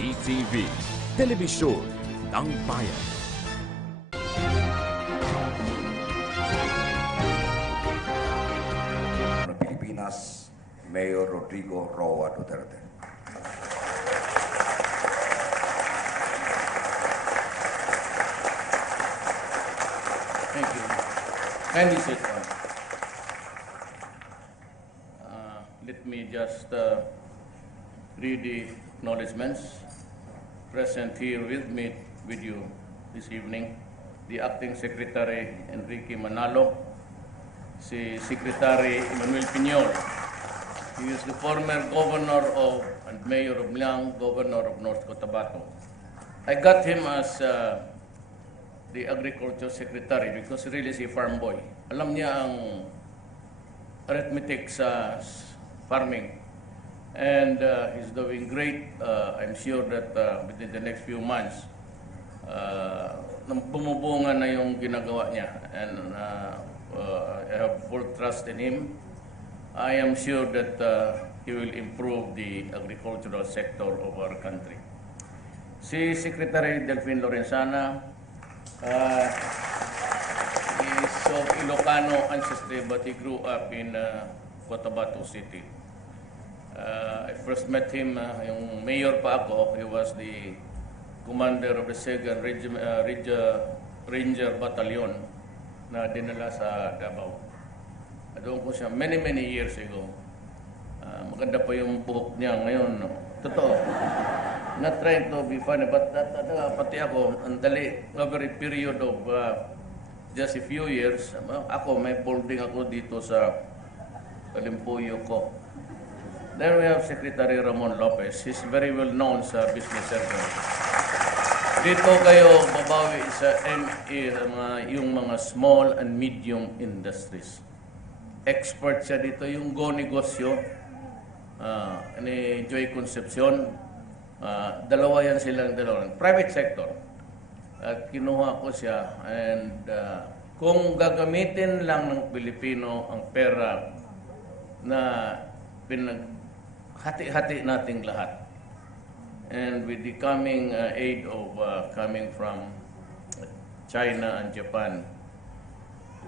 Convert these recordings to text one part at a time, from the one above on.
PTV, Telebisyon ng Bayan. Pilipinas, Mayor Rodrigo Roa Duterte. Thank you. Kindly sit down. Let me just read the acknowledgements. Present here with me, with you this evening, the Acting Secretary Enrique Manalo, si Secretary Emmanuel Piñol. He is the former Governor of and Mayor of Mlang, Governor of North Cotabato. I got him as the Agriculture Secretary because really is a farm boy. Alam niya ang arithmetic sa farming. And he's doing great. I'm sure that within the next few months, bumubunga na yung ginagawa niya. And I have full trust in him. I am sure that he will improve the agricultural sector of our country. Si Secretary Delfin Lorenzana is of Ilocano ancestry, but he grew up in Cotabato City. I first met him, yung mayor pa ako, he was the commander of the 2nd Ranger Battalion na dinala sa Davao. Doon ko siya many years ago. Maganda pa yung buhok niya ngayon. No? Totoo. Not trying to be funny, but pati ako, ang dali, over a period of just a few years, ako, may balding ako dito sa Kalimpuyo ko. Then we have Secretary Ramon Lopez. He's very well known sa business circle. Dito kayo babawi sa yung mga small and medium industries. Expert siya dito, yung Go Negosyo, ni Joy Concepcion. Dalawa yan silang dalawa. Private sector. At kinuha ko siya. And kung gagamitin lang ng Pilipino ang pera na hati-hati nating lahat. And with the coming aid of coming from China and Japan,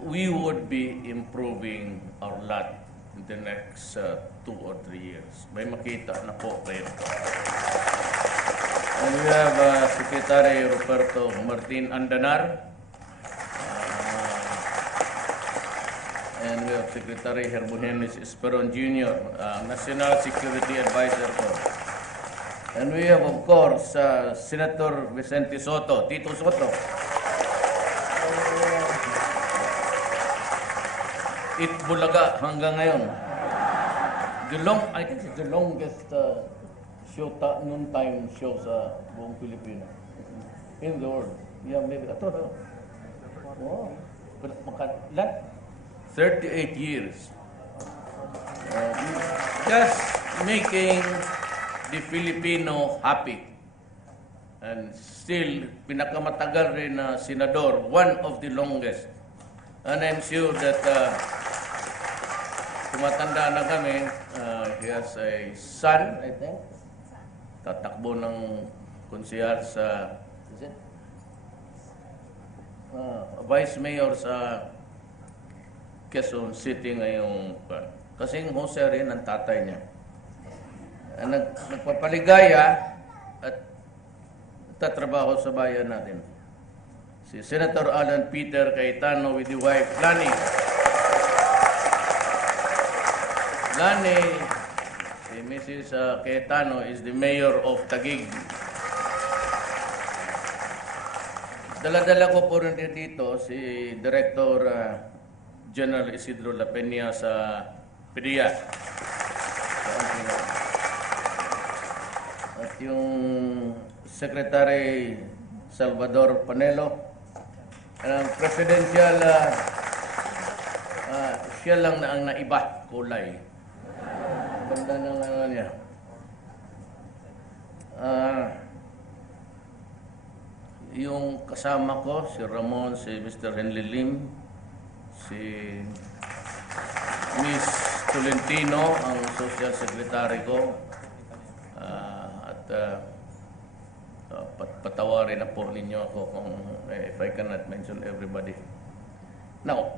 we would be improving our lot in the next 2 or 3 years. May makita na po kayo. And we have Secretary Roberto Martin Andanar. And we have Secretary Herbugenes Esperon Jr., National Security Advisor ko. And we have, of course, Senator Vicente Soto, Tito Soto. Itbulaga hanggang ngayon. I think it's the longest noontime show sa buong Pilipino. In the world. Yeah, maybe. Ito. Wow. But 38 years. Just making the Filipino happy. And still, pinakamatagal rin na senador, one of the longest. And I'm sure that tumatanda na kami, he has a son, I think. Tatakbo ng konsehal sa Vice Mayor sa Quezon City ngayong kasing Jose rin ang tatay niya. Nagpapaligaya at tatrabaho sa bayan natin. Si Senator Alan Peter Cayetano with the wife Lani. Lani, si Mrs. Cayetano is the mayor of Taguig. Dala-dala ko po rin dito si Director General Isidro La Peña sa PDEA. At yung Secretary Salvador Panelo, ang presidential, siya lang na ang naiba, kulay. Ganda ng ano niya. Yung kasama ko, si Ramon, si Mr. Henry Lim, si Miss Tolentino, ang Social Secretary ko, at Patawarin na po ninyo ako kung if I cannot mention everybody. Now,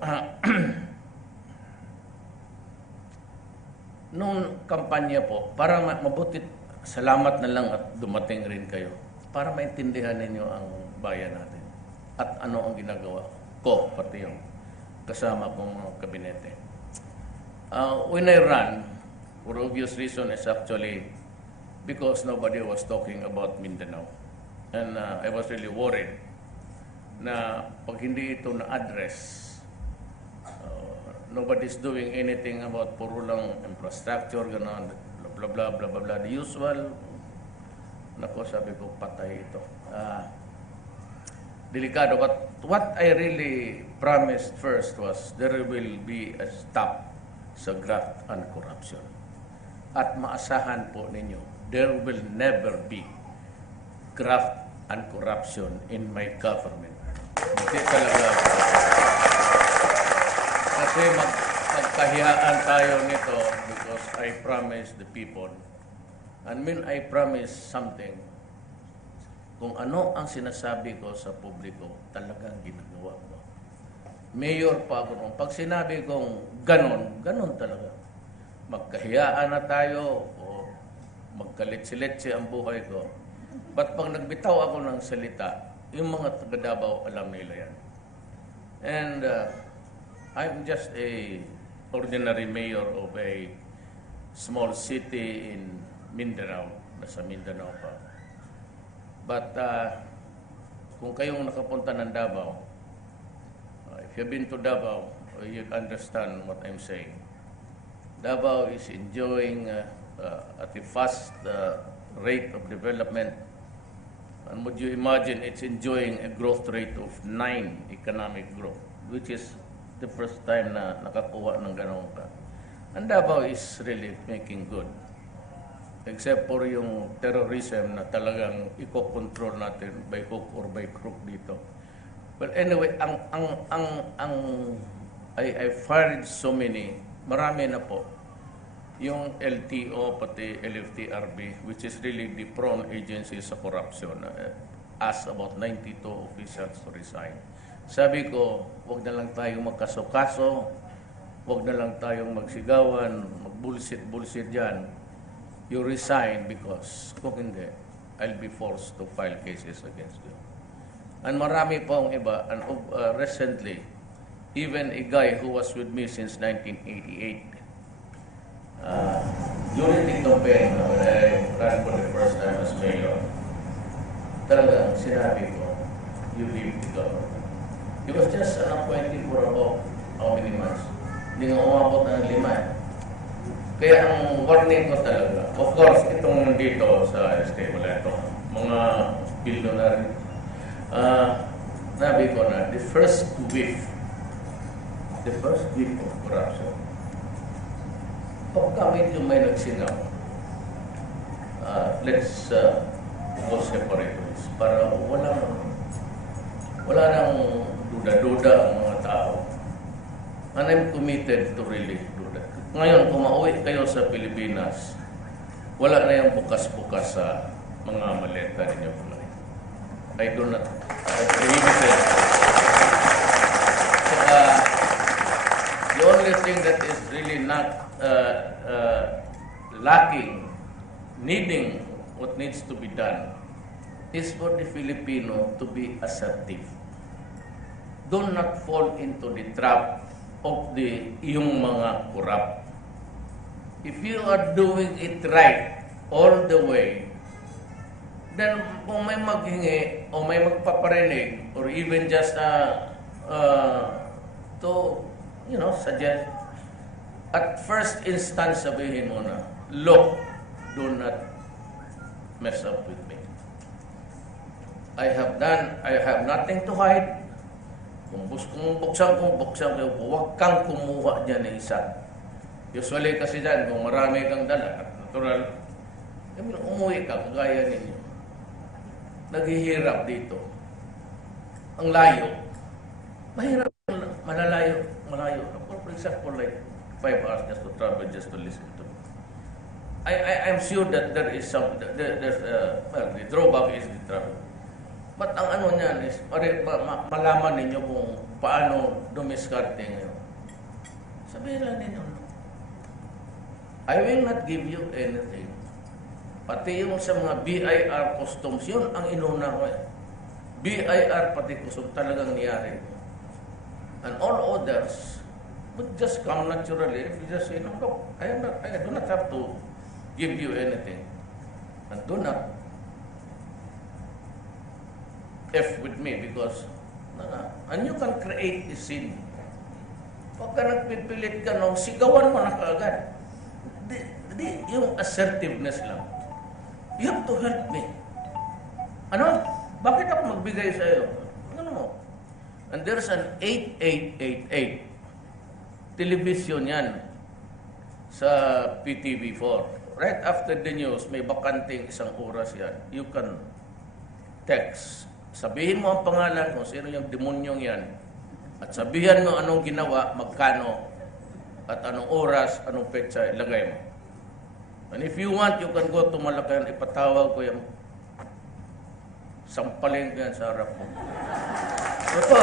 nung kampanya po, para mabuti, salamat na lang at dumating rin kayo para maintindihan ninyo ang bayan natin at ano ang ginagawa ko, pati yung kasama kong mga kabinete. When I ran, for obvious reason, is actually because nobody was talking about Mindanao. And I was really worried na pag hindi ito na-address, nobody's doing anything about puro lang infrastructure, gano'n, blah, blah, blah, blah, blah, the usual. Nako, sabi ko, patay ito. Delikado. But what I really promised first was there will be a stop sa graft and corruption. At maasahan po ninyo, there will never be graft and corruption in my government. Hindi talaga. Kasi magkahiyaan tayo nito because I promised the people. And when I promise something, kung ano ang sinasabi ko sa publiko, talagang ginagawa ko. Mayor pa ako nung. Pag sinabi kong ganon talaga. Magkahiyaan na tayo o magkalit-silitsi ang buhay ko. But pag nagbitaw ako ng salita, yung mga taga Davao, alam nila yan. And I'm just a ordinary mayor of a small city in Mindanao. Nasa Mindanao pa. But kung kayong nakapunta ng Davao, if you've been to Davao, you understand what I'm saying. Davao is enjoying at a fast rate of development. And would you imagine it's enjoying a growth rate of 9 economic growth, which is the first time na nakakuha ng ganun ka. And Davao is really making good. Except for yung terrorism na talagang iko-control natin by hook or by crook dito. But anyway, I fired so many, marami na po. Yung LTO, pati LFTRB, which is really the prone agency sa corruption, asked about 92 officials to resign. Sabi ko, wag na lang tayong magkaso-kaso, wag na lang tayong magsigawan, mag-bullshit dyan. You resign because kung hindi, I'll be forced to file cases against you. And marami po ang iba, and recently, even a guy who was with me since 1988, during the campaign, when I ran for the first time as mayor, talagang sinabi ko, you leave the government. He was just an appointee for about how many months? Hindi nga umabot ng 5. Kaya ang warning ko talaga, of course, itong dito sa SK, wala ito, mga billionaire, nabi ko na, the first whiff of corruption, pagka medyo may nagsingaw, let's go separate ways para wala nang duda-duda ang mga tao. And I'm committed to really do that. Ngayon, kung mauwi kayo sa Pilipinas, wala na yung bukas-bukas sa mga maleta ninyo. I do not prohibit it. So, the only thing that is really not lacking, needing what needs to be done, is for the Filipino to be assertive. Do not fall into the trap of yung mga corrupt. If you are doing it right all the way, then kung may maghingi o may magpaparinig or even just to, suggest, at first instance sabihin mo na, look, do not mess up with me. I have nothing to hide. Kung buksan ko, huwag kang kumuha dyan ng isa. Usually kasi dyan, kung marami kang dala, natural, umuwi ka, kagaya ninyo. Naghihirap dito. Ang layo. Mahirap, malayo. For example, like 5 hours just to travel, just to listen to me. I'm sure that there is some, there's, well, the drawback is the travel. But ang ano niyan is, malaman ninyo kung paano dumiskarte ngayon. Sabihin lang ninyo, I will not give you anything. Pati yung sa mga BIR customs, yun ang inuna ko eh. BIR pati customs talagang niyari. And all others would just come naturally. If you just say, no, look, I do not have to give you anything. And do not F with me because, and you can create a scene. Pagka nagpipilit ka, no, sigawan mo na kaagad. Yung assertiveness lang. You have to help me. Ano? Bakit ako magbigay sa iyo? Ano mo? And there's an 8888 television yan sa PTV4. Right after the news, may bakanting isang oras yan. You can text. Sabihin mo ang pangalan kung sino yung demonyong yan. At sabihan mo anong ginawa, magkano, at anong oras, anong petsa, ilagay mo. And if you want, you can go to Malacan, ipatawag ko yung sampalin ko yan sa harap mo. Ito.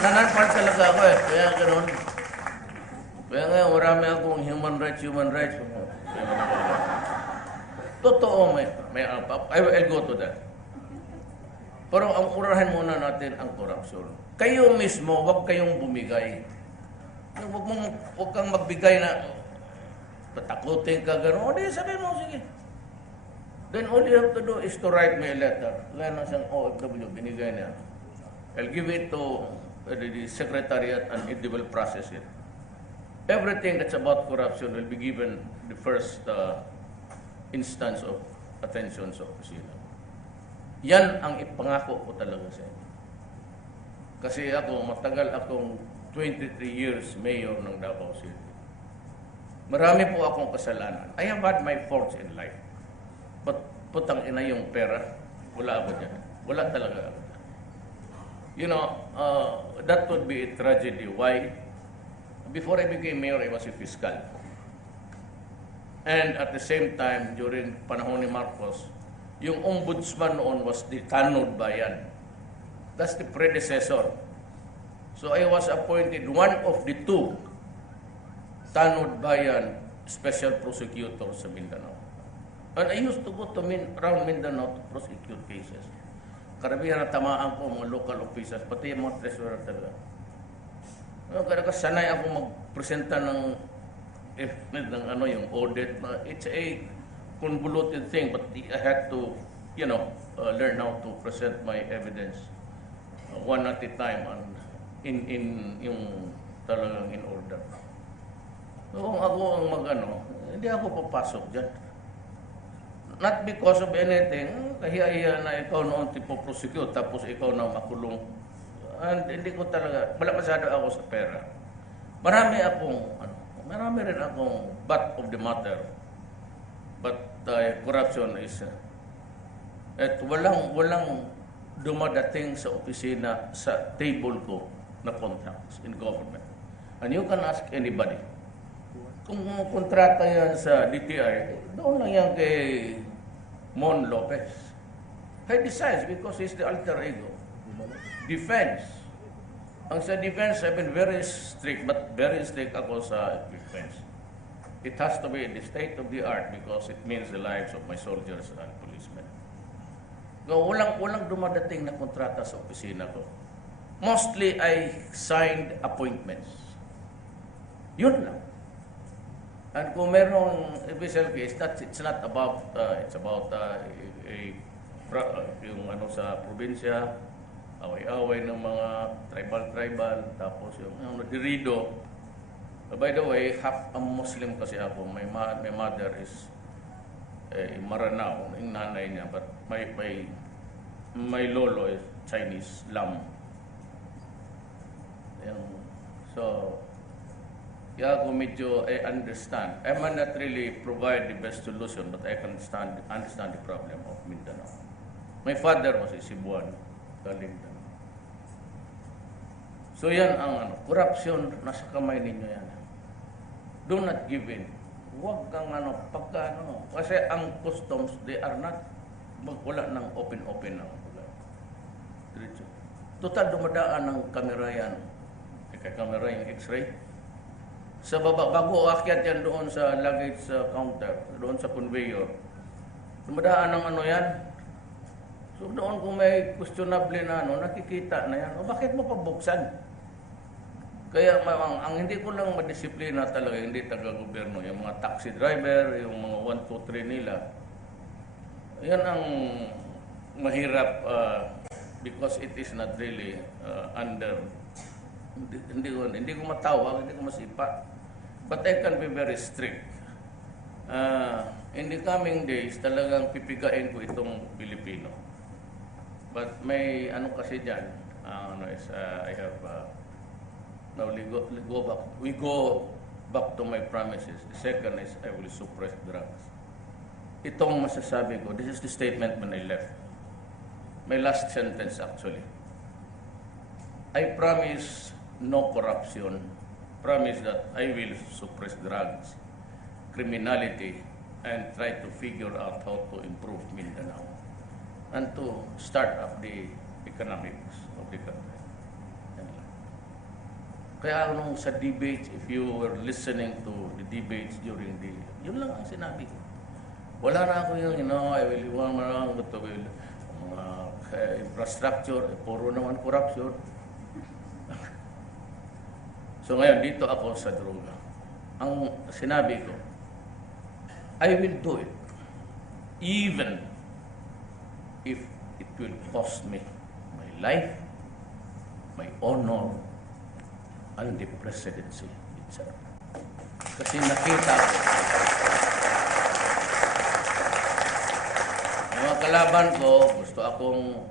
Nananpan talaga ako eh. Kaya ganun. Kaya ngayon, marami akong human rights. Totoo, I'll go to that. Pero ang urahan muna natin ang korupsyon. Kayo mismo, huwag kayong bumigay. Huwag kang magbigay na patakutin ka gano'n. O di, sabihin mo, sige. Then all you have to do is to write me a letter. Gaya ng isang OFW, binigay niya. I'll give it to the Secretariat and it will process it. Everything that's about corruption will be given the first instance of attention sa opisina. Yan ang ipangako ko talaga sa inyo. Kasi ako, matagal akong 23 years mayor ng Davao City. Marami po akong kasalanan. I have had my faults in life. But putang ina yung pera, wala ako dyan. Wala talaga ako dyan. You know, that would be a tragedy. Why? Before I became mayor, I was a fiscal. And at the same time, during panahon ni Marcos, yung ombudsman noon was the Tanod Bayan. That's the predecessor. So I was appointed one of the two Tanod Bayan special prosecutors sa Mindanao. And I used to go to around Mindanao to prosecute cases. Karamihan na tamaan ko mga local officers, pati yung mga treasurer talaga. Kaya sanay ako magpresenta ng yung audit. It's a convoluted thing, but I had to, learn how to present my evidence one at a time and in yung talagang in order. So kung ako ang hindi ako papasok dyan. Not because of anything, kahiya-hiya na ikaw noon tipo-prosecute, tapos ikaw na makulong. And hindi ko talaga, wala masyado ako sa pera. Marami rin akong butt of the matter. But corruption is, at walang dumadating sa opisina sa table ko na contacts in government. And you can ask anybody. Kung kontrata yan sa DTI, doon lang yan kay Mon Lopez. He decides because he's the alter ego. Defense. Ang sa defense, I've been very strict, but very strict ako sa defense. It has to be the state of the art because it means the lives of my soldiers and policemen. So, walang dumadating na kontrata sa opisina ko. Mostly, I signed appointments. Yun lang. And kung merong official case, it's not about, it's about yung sa probinsya, away-away ng mga tribal, tapos yung dirido. By the way, half a Muslim kasi ako. My mother is Maranao, yung nanay niya, but my lolo is Chinese, Lam. So, yeah, ako medyo I understand. I might not really provide the best solution, but I can understand the problem of Mindanao. My father was a Cebuano, galing Mindanao. So yan ang corruption, nasa kamay ninyo yan. Do not give in. Huwag kang pagka kasi ang customs, they are not, wala ng open-open na. Diretso. Total, dumadaan ng kamera yan. Kamera yung x-ray. Sa baba, bago aakyat yan doon sa luggage counter, doon sa conveyor, dumadaan ng yan. So doon kung may questionable na nakikita na yan, bakit mo pabuksan? Kaya ang hindi ko lang madisiplina talaga, hindi taga-gobyerno, yung mga taxi driver, yung mga 1, 2, 3 nila, yan ang mahirap because it is not really under, hindi ko matawag, hindi ko masipa. But I can be very strict. In the coming days, talagang pipigain ko itong Pilipino. But may kasi dyan, I have... Now we go back to my promises. The second is I will suppress drugs. Itong masasabi ko, this is the statement when I left. My last sentence actually. I promise no corruption. Promise that I will suppress drugs, criminality, and try to figure out how to improve Mindanao and to start up the economics of the country. Kaya nung sa debates, if you were listening to the debates during yun lang ang sinabi ko. Wala na ako yung, I will iwan mo lang ito, infrastructure, puro naman corruption. So ngayon, dito ako sa droga. Ang sinabi ko, I will do it, even if it will cost me my life, my honor, and the presidency itself. Kasi nakita ko, mga kalaban ko, gusto akong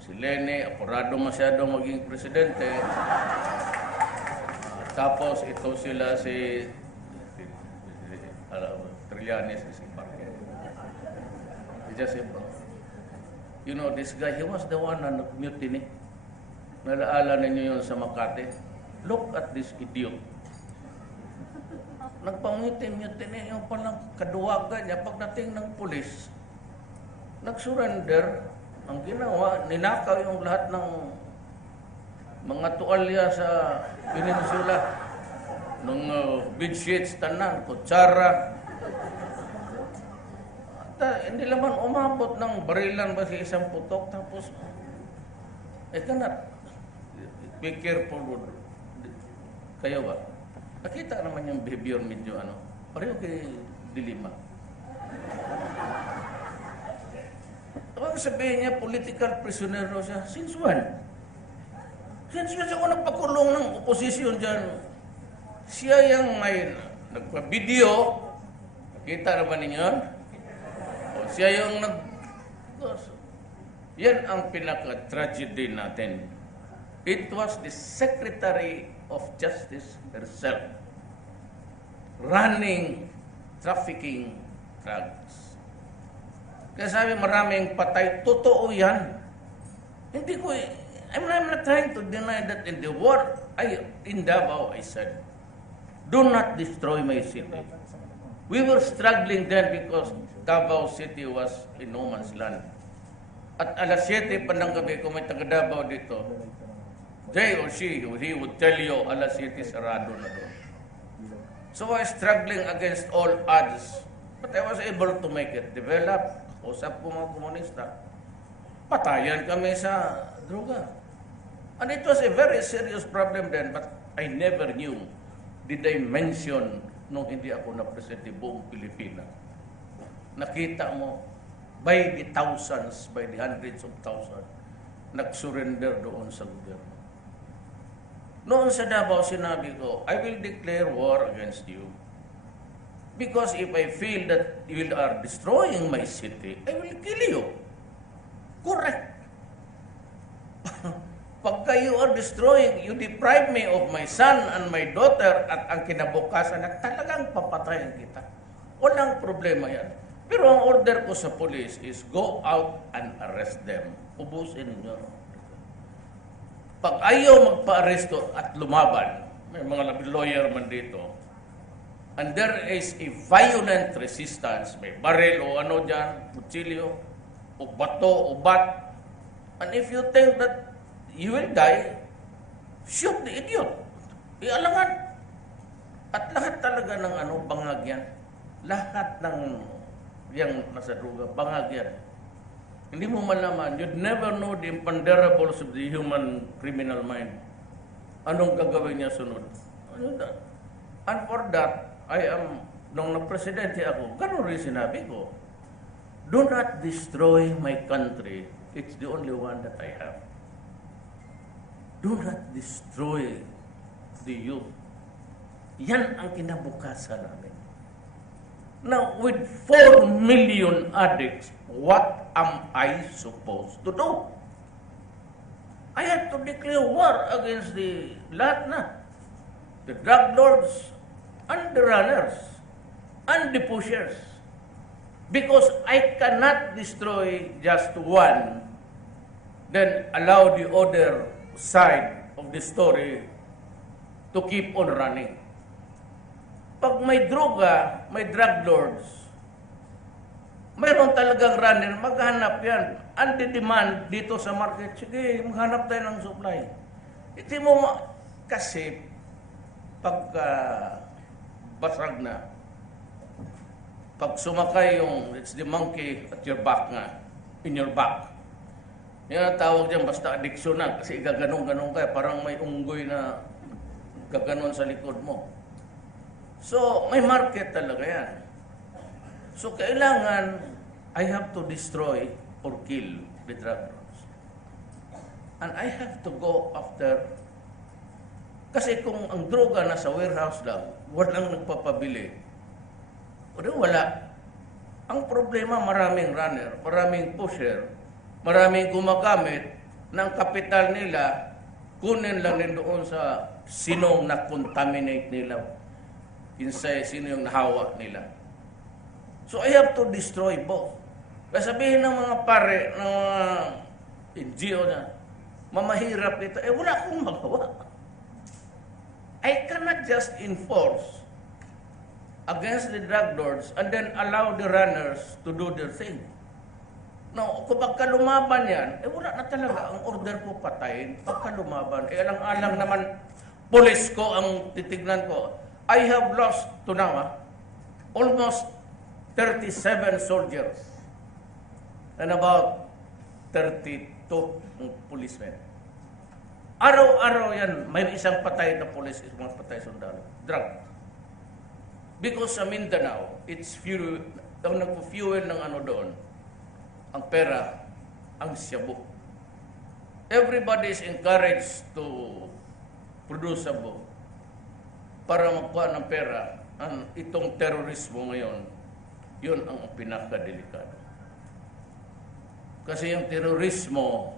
si Leni, apurado masyado maging presidente. Tapos ito sila si Trillanes, si Parque. You know, this guy, he was the one na nag-mutiny. Nalaala ninyo yun sa Makati. Look at this idiot. Nagpangiti-mutiny yung palang kaduwagan niya. Pagdating ng pulis, nag-surrender. Ang ginawa, ninakaw yung lahat ng mga tuwalya sa peninsula. Ng bedsheets, tanan, kutsara. At hindi naman umabot ng barilan ba sa isang putok. Tapos, be careful. Kayo ba? Nakita naman yung behavior medyo pareho kay Dilima. Ang sabihin niya, political prisoner siya. Since when? Since when ako nagpakulong ng oposisyon dyan? Siya yung may nagpa-video. Nakita naman ninyo yun? Siya yung Yan ang pinaka-tragedy natin. It was the Secretary of Justice herself running, trafficking drugs. Kaya sabi maraming patay, totoo yan. Hindi ko, I'm not trying to deny that in the war, in Davao, I said, do not destroy my city. We were struggling then because Davao City was in no man's land. At alas 7 pa ng gabi, kung may taga Davao dito, they or he would tell you, alas 7 sarado na doon. So I was struggling against all odds, but I was able to make it develop. Usap ko mga komunista, patayan kami sa droga. And it was a very serious problem then, but I never knew the dimension nung hindi ako na-presente buong Pilipinas. Nakita mo, by the thousands, by the hundreds of thousands, nag-surrender doon sa gobyerno. Noon sa Davao, sinabi ko, I will declare war against you. Because if I feel that you are destroying my city, I will kill you. Correct. Pagka you are destroying, you deprive me of my son and my daughter at ang kinabukasan na talagang papatayin kita. Walang problema yan. Pero ang order ko sa police is go out and arrest them. Ubusin ninyo. Pag ayaw magpa-aresto at lumaban, may mga lawyer man dito, and there is a violent resistance, may baril o ano dyan, kutsilyo, o bato, o bat, and if you think that you will die, shoot the idiot. Ialangan. At lahat talaga ng bangag yan. Lahat ng yang nasa droga, bangag yan. Hindi mo malaman, you'd never know the imponderables of the human criminal mind. Anong gagawin niya sunod? And for that, nung nag-presidente ako, ganun rin sinabi ko, do not destroy my country. It's the only one that I have. Do not destroy the youth. Yan ang kinabukasan namin. Now, with 4 million addicts, what am I supposed to do? I have to declare war against the lahat na. The drug lords and the runners and the pushers. Because I cannot destroy just one, then allow the other side of the story to keep on running. Pag may droga, may drug lords, mayroon talagang runner, maghanap yan. Anti-demand dito sa market, sige, maghanap tayo ng supply. Hindi mo kasi pagka basag na, pag sumakay yung, it's the monkey at your back nga, in your back. Yan ang tawag dyan, basta addiction na, kasi gaganong-ganong ka, parang may unggoy na gaganon sa likod mo. So, may market talaga yan. So, kailangan, I have to destroy or kill the drug lords. And I have to go after, kasi kung ang droga nasa warehouse lang, walang nagpapabili, wala. Ang problema, maraming runner, maraming pusher, maraming gumagamit ng kapital nila, kunin lang din doon sa sinong na-contaminate nila. Insay, sino yung nahawa nila. So I have to destroy both. Kaya sabihin ng mga pare, ng mga NGO na, mamahirap ito, wala akong magawa. I cannot just enforce against the drug lords and then allow the runners to do their thing. No, kung pagka lumaban yan, wala na talaga. Ang order ko patayin, pagka lumaban. Alang-alang naman, police ko ang titignan ko. I have lost to now almost 37 soldiers and about 32 policemen. Araw-araw yan, may isang patay na police, isang patay sundalo. Drug. Because sa Mindanao, it's fuel, ang nagpo-fuel ng doon, ang pera, ang shabu. Everybody is encouraged to produce shabu para magkuha ng pera. Itong terorismo ngayon, yun ang pinakadelikado. Kasi yung terorismo,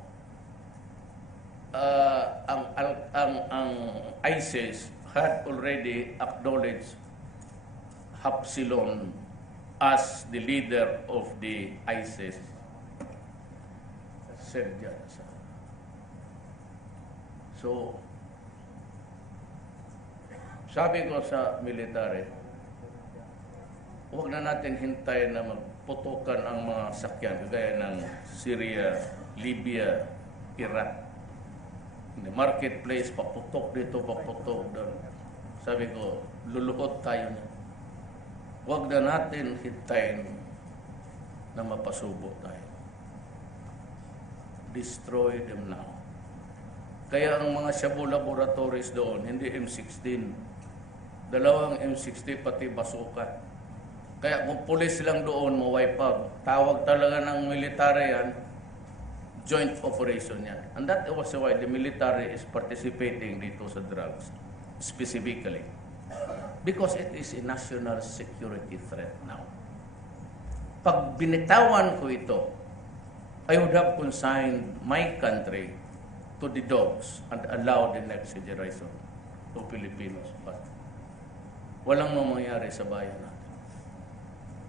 ang ISIS had already acknowledged Hapsilon as the leader of the ISIS. So, sabi ko sa military, huwag na natin hintayin na magputukan ang mga sakyan, kagaya ng Syria, Libya, Iraq. In the marketplace, paputok dito, paputok doon. Sabi ko, luluhod tayo na. Huwag na natin hintayin na mapasubo tayo. Destroy them now. Kaya ang mga shabu laboratories doon, hindi M16, dalawang M60 pati basuka. Kaya kung pulis lang doon, ma-wipe out. Tawag talaga ng military yan, joint operation yan. And that was why the military is participating dito sa drugs, specifically. Because it is a national security threat now. Pag binitawan ko ito, I would have consigned my country to the dogs and allow the next generation of Filipinos. But walang mamangyari sa bayan natin.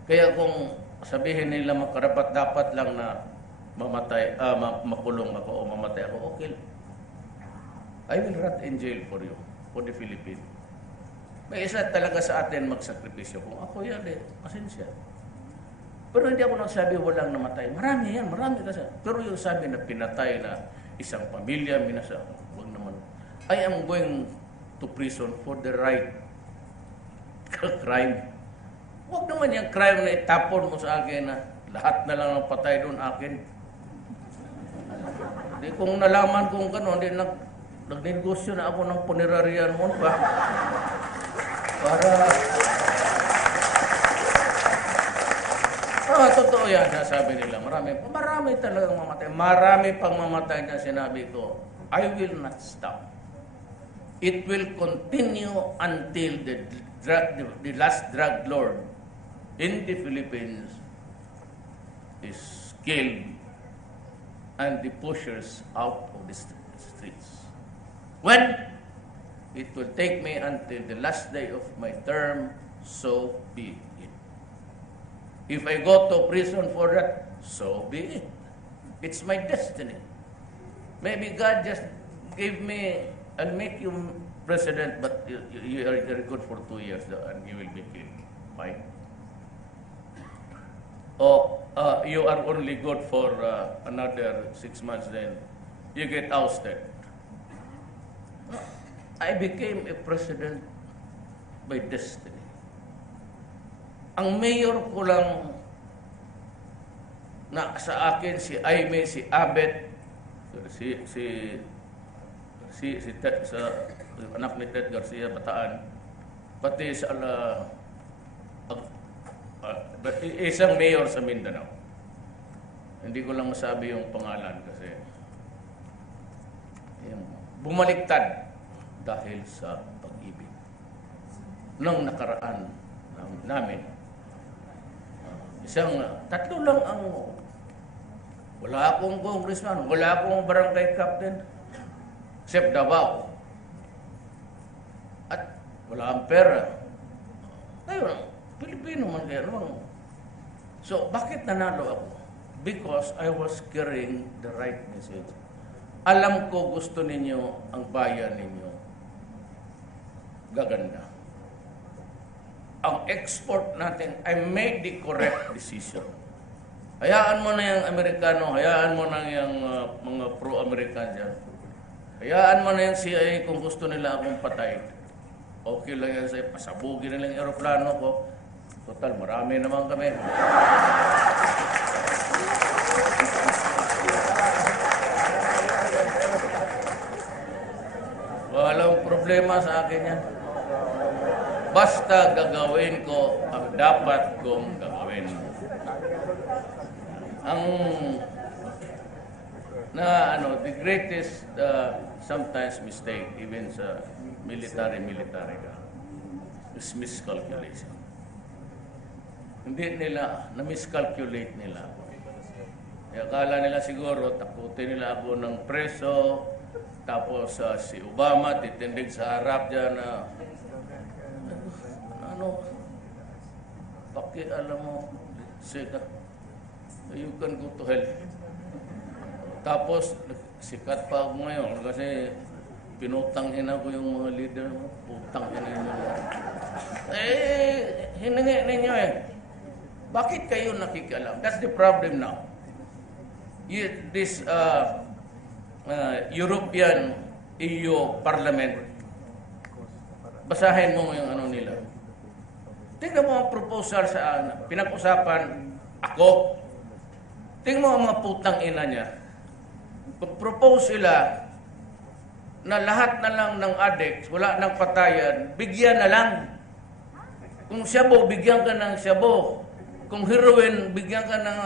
Kaya kung sabihin nila makarapat-dapat lang na mamatay, makulong ako o mamatay ako, okay. I will rot in jail for you, for the Philippines. May isa talaga sa atin magsakripisyo. Kung ako yan, pasensya. Pero hindi ako nagsabi walang namatay. Marami yan, marami kasi. Pero yung sabi na pinatay na isang pamilya, minasa, wag naman. I am going to prison for the right crime. Wag naman yung crime na itapon mo sa akin na lahat na lang ang patay doon akin. Di kung nalaman kong gano'n, nagnegosyo na ako ng puneraryan mo pa. Totoo yan, sabi nila. Marami talagang mamatay. Marami pang mamatay na sinabi ko. I will not stop. It will continue until the last drug lord in the Philippines is killed and the pushers out of the streets. When? It will take me until the last day of my term, so be it. If I go to prison for that, so be it. It's my destiny. Maybe God just gave me, I'll make you president, but you are very good for 2 years and you will be killed. Fine. Or you are only good for another 6 months, then you get ousted. I became a president by destiny. Ang mayor ko lang na sa akin, si Aimee, si Abet, sa anak ni Ted Garcia, Bataan, pati sa isang mayor sa Mindanao. Hindi ko lang masabi yung pangalan kasi bumaliktad dahil sa pag-ibig nung nakaraan namin. Tatlo lang ang wala akong congressman, wala akong barangay captain, except Davao. At wala akong pera. Ngayon, Pilipino man kaya naman. So, bakit nanalo ako? Because I was carrying the right message. Alam ko gusto ninyo ang bayan ninyo gaganda. Ang export natin, I made the correct decision. Hayaan mo na yung Amerikano, hayaan mo na yung mga pro-American dyan. Hayaan mo na yung CIA kung gusto nila akong patay. Okay lang yan sa'yo, pasabugin nila yung aeroplano ko. Total, marami naman kami. Walang problema sa akin yan. Basta gagawin ko ang dapat kong gagawin. The greatest sometimes mistake, even sa military ka, is miscalculation. Hindi nila, na-miscalculate nila. Akala nila siguro, takutin nila ako ng preso, tapos si Obama titindig sa harap dyan na alam mo, you can go to hell. Tapos, sikat pa ako ngayon kasi pinutang-ina ko yung mga leader mo. Putang-ina nyo. Hiningi ninyo Bakit kayo nakikialam? That's the problem now. This European EU Parliament, basahin mo yung nila. Tingnan mo ang proposal sa pinag-usapan ako. Tingnan mo ang mga putang ina niya. Pag-propose sila na lahat na lang ng addicts, wala nang patayan, bigyan na lang. Kung shabu, bigyan ka ng shabu. Kung heroin, bigyan ka ng...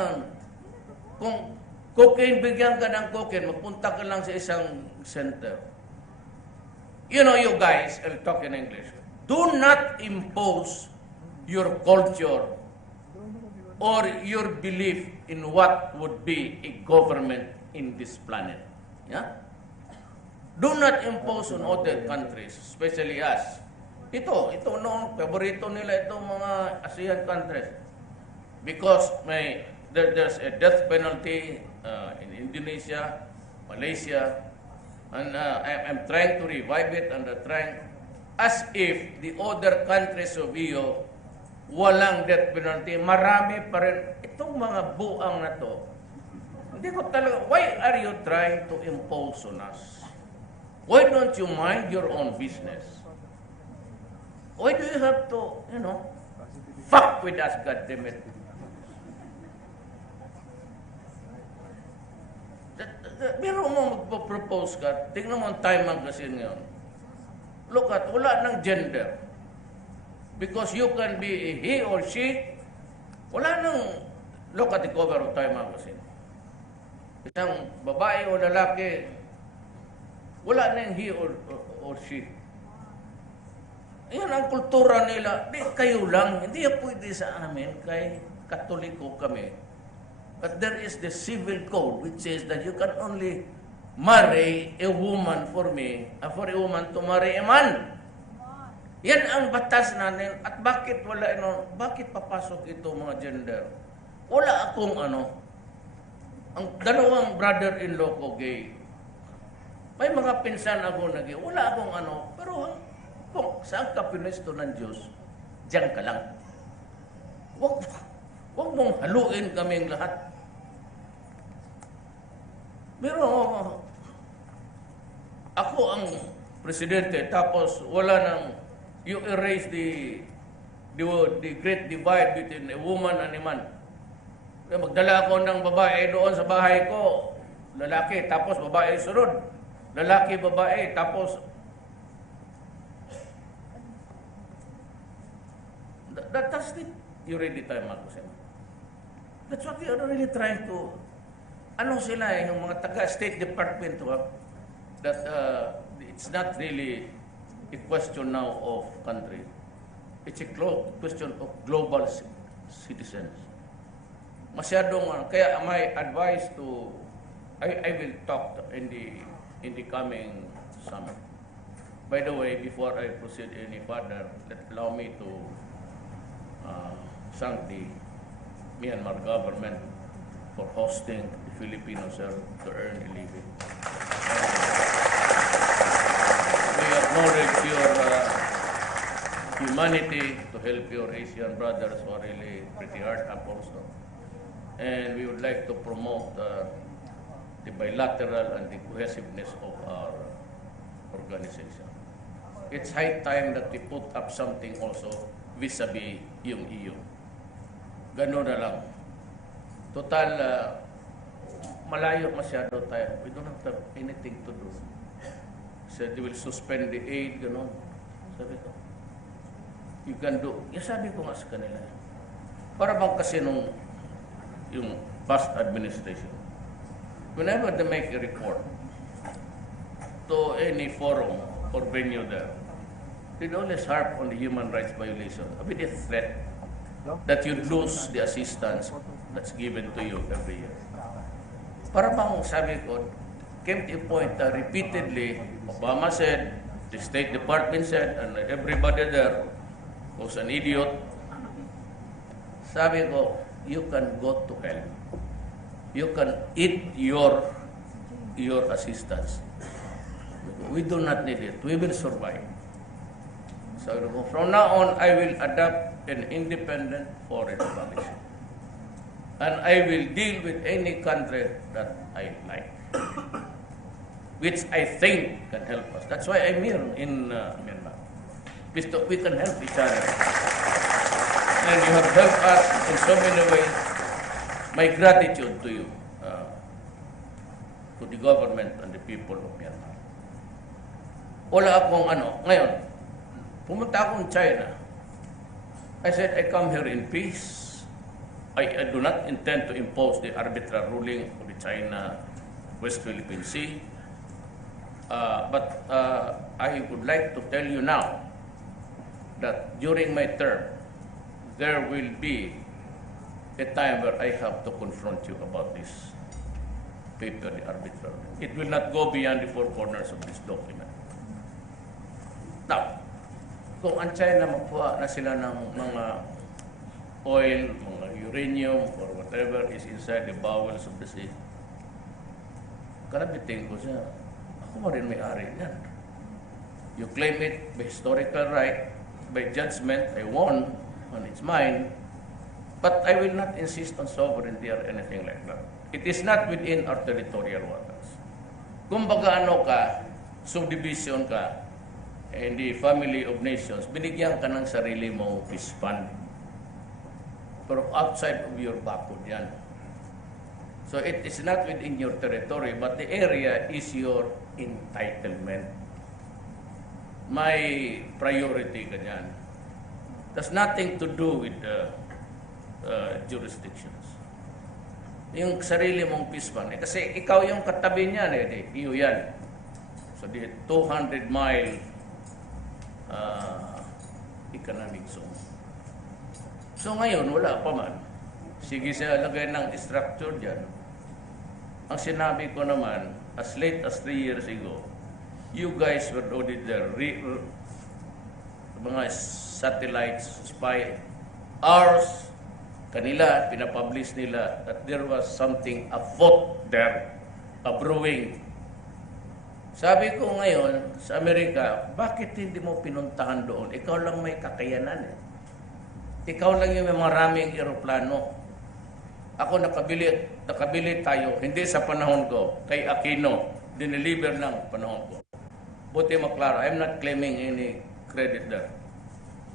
Kung cocaine, bigyan ka ng cocaine. Magpunta ka lang sa isang center. You know, you guys, I'll talk in English. Do not impose your culture or your belief in what would be a government in this planet. Yeah? Do not impose on other countries, especially us. Ito no, paborito nila itong mga ASEAN countries. Because there's a death penalty in Indonesia, Malaysia, and I'm trying to revive it and trying as if the other countries of EU walang death penalty. Marami pa rin. Itong mga buang na to, hindi ko talaga, why are you trying to impose on us? Why don't you mind your own business? Why do you have to, fuck with us, goddammit? Pero mo magpo-propose ka, tingnan mo ang Time Magazine ngayon. Look at, wala ng gender. Because you can be a he or she, wala nang, look at the cover of Time Magazine. Isang babae o lalaki, wala nang he or she. Yan ang kultura nila. Di, kayo lang, hindi yan pwede sa amin, kay Katoliko kami. But there is the civil code which says that you can only marry a woman for a woman to marry a man. Yan ang batas natin. At bakit bakit papasok ito mga gender? Wala akong ang dalawang brother-in-law ko gay. May mga pinsan ako na gay. Wala akong pero kung saan ka pinesto ng Diyos, diyan ka lang. Huwag mong haluin kaming lahat. Pero ako ang presidente, tapos wala nang, you erase the great divide between a woman and a man. Magdala ako ng babae doon sa bahay ko, lalaki, tapos babae sunod. Lalaki, babae, tapos that's it. You read the Time Magazine. That's what they are really trying to, sila yung mga taga-State Department, that it's not really a question now of country. It's a question of global citizens. Masyadong, kaya my advice to, I will talk in the coming summit. By the way, before I proceed any further, allow me to thank the Myanmar government for hosting the Filipinos to earn a living. We acknowledge your humanity to help your Asian brothers who are really pretty hard up also. And we would like to promote the bilateral and the cohesiveness of our organization. It's high time that we put up something also vis-a-vis yung EU. Gano'n na lang. Total, malayo masyado tayo. We don't have anything to do. So they will suspend the aid, gano'n. Sabi ko, you can do. Sabi ko nga sa kanila. Para bang kasi yung past administration, whenever they make a report to any forum or venue there, they always harp on the human rights violation. A bit of threat that you lose the assistance that's given to you every year. Para bang sabi ko, came to a point that repeatedly, Obama said, the State Department said, and everybody there was an idiot. Sabi ko, you can go to hell. You can eat your assistance. We do not need it. We will survive. So from now on, I will adopt an independent foreign policy. And I will deal with any country that I like, which I think can help us. That's why I'm here in Myanmar. We can help each other. And you have helped us in so many ways. My gratitude to you, to the government and the people of Myanmar. Wala akong ngayon, pumunta akong China. I said, I come here in peace. I do not intend to impose the arbitrary ruling of the China West Philippine Sea. But I would like to tell you now that during my term, there will be a time where I have to confront you about this paper, the arbitrary. It will not go beyond the four corners of this document. Now, kung ang China magkuha na sila ng mga oil, mga uranium, or whatever is inside the bowels of the sea, kalabitin ko siya, ako mo rin may-ari yan. You claim it by historical right, by judgment, I won, and it's mine. But I will not insist on sovereignty or anything like that. It is not within our territorial waters. Kung baga ano ka, subdivision ka, in the family of nations, binigyan ka ng sarili mong peace fund. Pero outside of your bakod yan. So it is not within your territory, but the area is your entitlement. May priority ka dyan. That's nothing to do with the jurisdictions. Yung sarili mong peace fund. Kasi ikaw yung katabi niyan, iyo yan. So the 200-mile economic zone. So ngayon, wala pa man. Sige siya lagay ng structure dyan. Ang sinabi ko naman, as late as 3 years ago, you guys were audit the mga satellites, spy, ours, kanila, pinapublish nila that there was something afoot there, a brewing. Sabi ko ngayon, sa Amerika, bakit hindi mo pinuntahan doon? Ikaw lang may kakayanan eh. Ikaw lang yung may maraming eroplano. Ako nakabili tayo, hindi sa panahon ko, kay Aquino, dineliver ng panahon ko. Buti maklaro, I'm not claiming any credit there.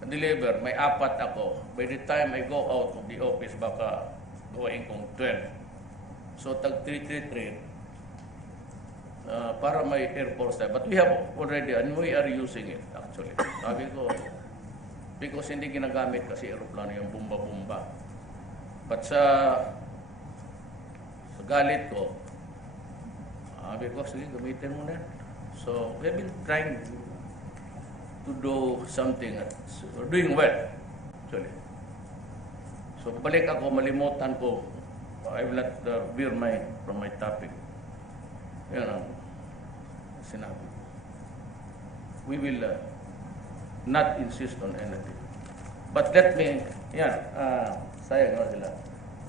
Deliver, may 4 ako. By the time I go out of the office, baka gawin kong 12. So, tag 333, para may Air Force tayo. But we have already, and we are using it actually. Sabi ko, because hindi ginagamit kasi aeroplano yung bumba-bumba. But sa galit ko, sabi ko, sige, gamitin mo na. So, we have been trying to do something. We're doing well, actually. So, balik ako, malimutan ko. I will not veer from my topic. Yan ang sinabi. We will not insist on anything. But let me, sayang nga sila.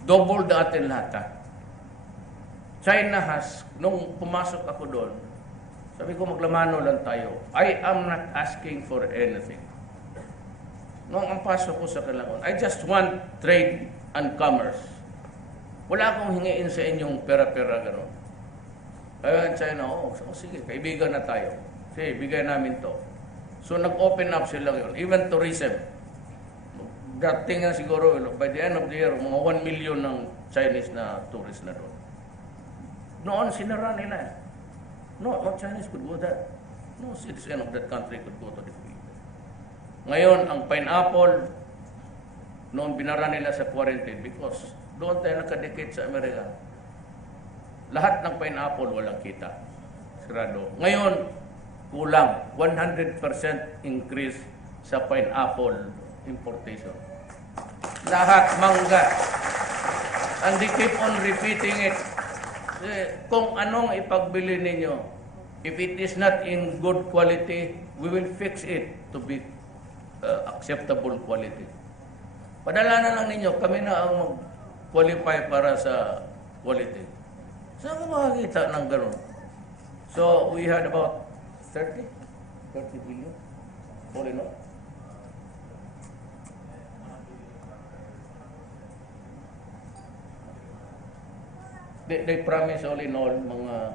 Double the atin lahat, ha? China has, nung pumasok ako doon, sabi ko maglamano lang tayo. I am not asking for anything. Nung ang pasok ko sa kailangan, I just want trade and commerce. Wala akong hingiin sa inyong pera-pera gano'n. Kaya China, sige, kaibigan na tayo. Sige, bigay namin to. So nag-open up sila yun. Even tourism. Dating na siguro, by the end of the year, mga 1 million ng Chinese na tourist na doon. Noon, sinara nila. No Chinese could go there. No citizen of that country could go to the Philippines. Ngayon, ang pineapple, noon binara nila sa quarantine because doon tayo nakadikit sa Amerika. Lahat ng pineapple walang kita. Sirado. Ngayon, kulang. 100% increase sa pineapple importation. Lahat mangga. And they keep on repeating it. Kung anong ipagbili ninyo, if it is not in good quality, we will fix it to be acceptable quality. Padala na lang ninyo, kami na ang mag-qualify para sa quality. Saan mo makakita ng gano'n? So, we had about 30 billion, all in all. They promise all in all mga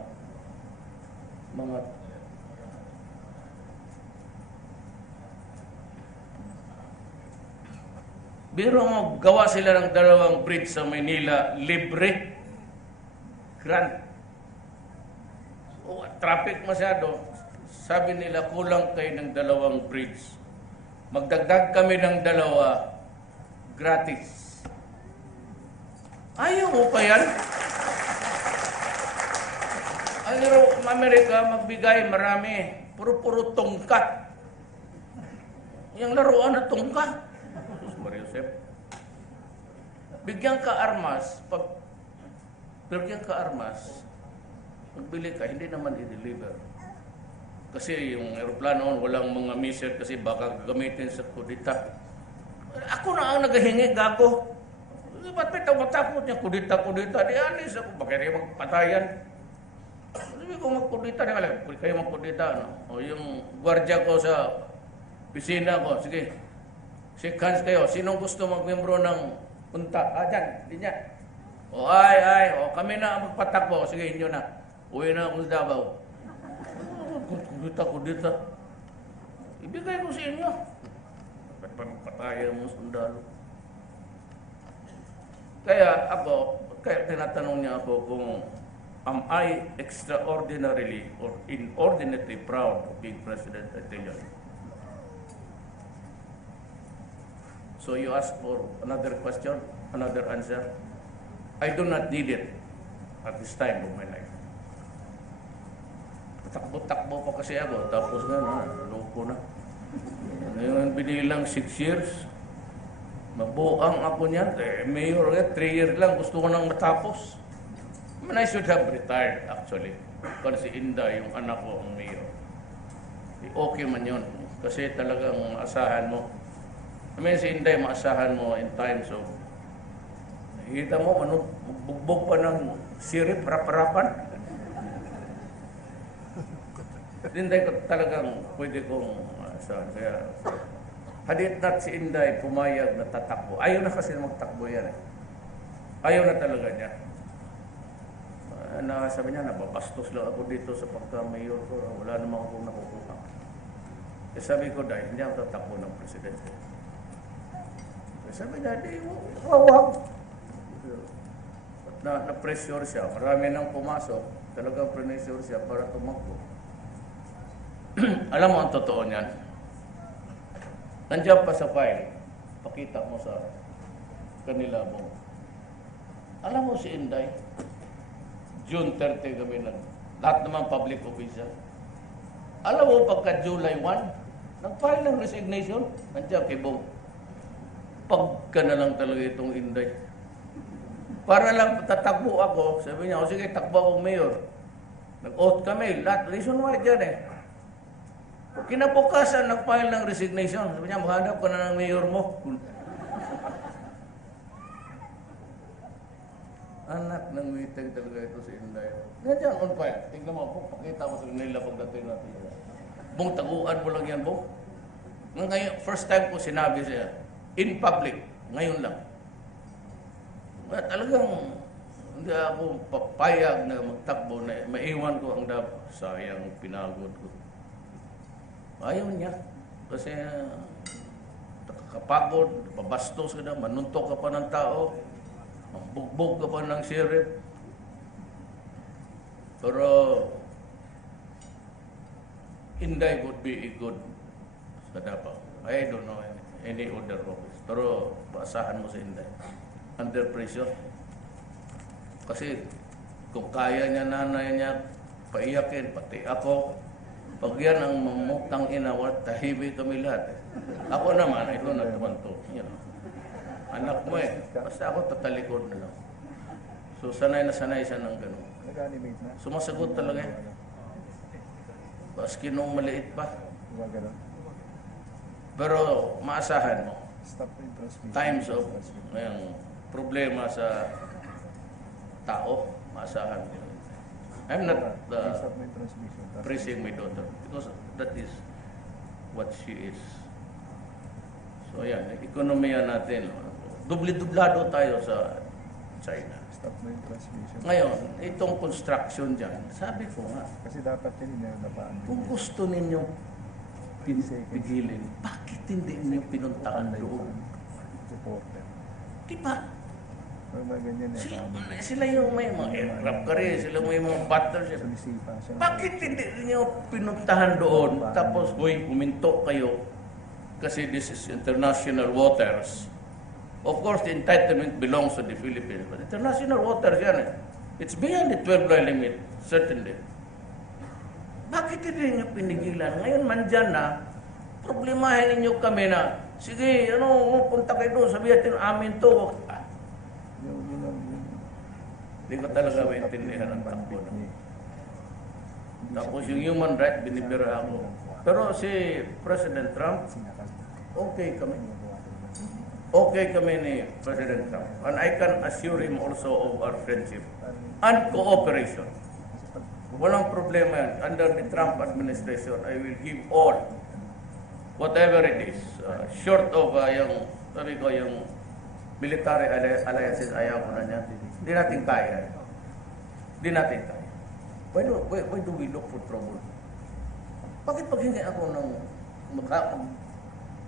biro mo, gawa sila ng 2 bridge sa Manila, libre. Grant. So, traffic masyado. Sabi nila, kulang kayo ng 2 bridge. Magdagdag kami ng 2, gratis. Ayaw mo pa yan? Ang Amerika, magbigay marami. Puro tungkat. Yung laruan na tungkat. Mariusep. Bigyan ka armas, magbili ka, hindi naman i-deliver. Kasi yung aeroplano, walang mga missile kasi baka gagamitin sa kudita. Ako na ang naghahingi, gago. Ba't may matapot niya kudita? Di alis ako, bakit rin magpatayan? Sabi ko, magkudita na lang. Kayo magkudita, no? O yung gwardiya ko sa pisina ko, sige. Shake hands kayo. Sinong gusto magmembro ng punta? Dyan, di niya. O kami na ang magpatakbo. Sige, inyo na. Uwi na ako sa Davao. Kudita. Ibigay ko sa inyo. Patayan mo sundalo. Kaya tinatanong niya ako kung am I extraordinarily or inordinately proud of being president? I tell you. So you ask for another question, another answer. I do not need it at this time of my life. Takbo-takbo pa kasi ako, tapos loko na. Ngayon binilang 6 years, mabuang ako niyan. Mayor, 3 years lang, gusto ko nang matapos. I mean, I should have retired actually. Kasi si Inday, yung anak ko, ang mayor. Okay man yun. Kasi talagang maasahan mo. I mean, si Inday, maasahan mo in times of, nakikita mo, bugbog pa ng sirip, rap-rapan. Inday ko talagang pwede kong maasahan. Kaya, had it not si Inday pumayag na tatakbo. Ayaw na kasi magtakbo yan eh. Ayaw na talaga niya. Sabi niya, nababastos lang ako dito sa pagka-mayor ko. Wala naman akong nakukuha. Sabi ko, dahil hindi ako tatakbo ng presidente. Sabi niya, di mo, wawag. Na-pressure siya. Marami nang pumasok. Talagang pressure siya para tumakbo. Alam mo ang totoo niyan? Nandiyan pa sa file. Pakita mo sa kanila mo. Alam mo si Inday, June 30 kami lahat naman public official. Alam mo pagka July 1, nag-file ng resignation. Nandiyan kay Bong. Pagka na lang talaga itong Inday. Para lang tatakbo ako, sabi niya, sige, takbo akong mayor. Nag-oath kami, lahat. Reason why dyan eh. Kinabukasan, nag-file ng resignation. Sabi niya, maghanap ka na ng mayor mo. Anak ng witeng talaga ito si Inday. Nandiyan on file. Tingnan mo, pakita mo sa nila pagdating natin. Bong, taguan mo lang yan, Bong. Ngayon, first time ko sinabi siya, in public, ngayon lang. At talagang hindi ako papayag na magtakbo na maiwan ko ang dap. Sayang, pinagod ko. Ayaw niya. Kasi kapagod, babastos ka na, manuntok ka pa ng tao, mambugbog ka pa ng sirip. Pero Inday would be a good sa Davao. I don't know any other office. Pero paasahan mo si Inday. Under pressure. Kasi kung kaya niya nanay niya paiyakin, pati ako, pag yan ang mamutang inawat, tahimik kami lahat. Ako naman, ito na tumanto. You know. Anak mo eh. Basta ako tatalikod na lang. So sanay na sanay siya ng gano'n. Sumasagot talaga eh. Baski nung maliit pa. Pero maasahan mo. Times of problema sa tao, maasahan mo. I'm not praising my daughter because that is what she is. So yan, ekonomiya natin. Dubli-dublado tayo sa China. Ngayon, itong construction dyan, sabi ko nga, kasi dapat yun napaan. kung gusto ninyo pigilin, bakit hindi ninyo pinuntahan doon? Supporter. Diba? Ganyan Sila yung may mga aircraft carrier, sila may mga battleship. Bakit hindi niyo pinuntahan doon? Tapos, huminto kayo kasi this is international waters. Of course, the entitlement belongs to the Philippines. But international waters yan eh. It's beyond the 12-mile limit, certainly. Bakit hindi niyo pinigilan? Ngayon, mandyan na, problemahin ninyo kami na, sige, punta kayo doon, sabihin natin, amin to. Hindi ko talaga maintindihan ang takbo. Tapos yung human right, binibira ako. Pero si President Trump, okay kami. Okay kami ni President Trump. And I can assure him also of our friendship and cooperation. Walang problema yan. Under the Trump administration, I will give all, whatever it is, short of yung, sabi ko, yung military alliances, ayaw ko na niya. Hindi natin kaya. Hindi natin kaya. Why do we look for trouble? Bakit pag hindi ako nang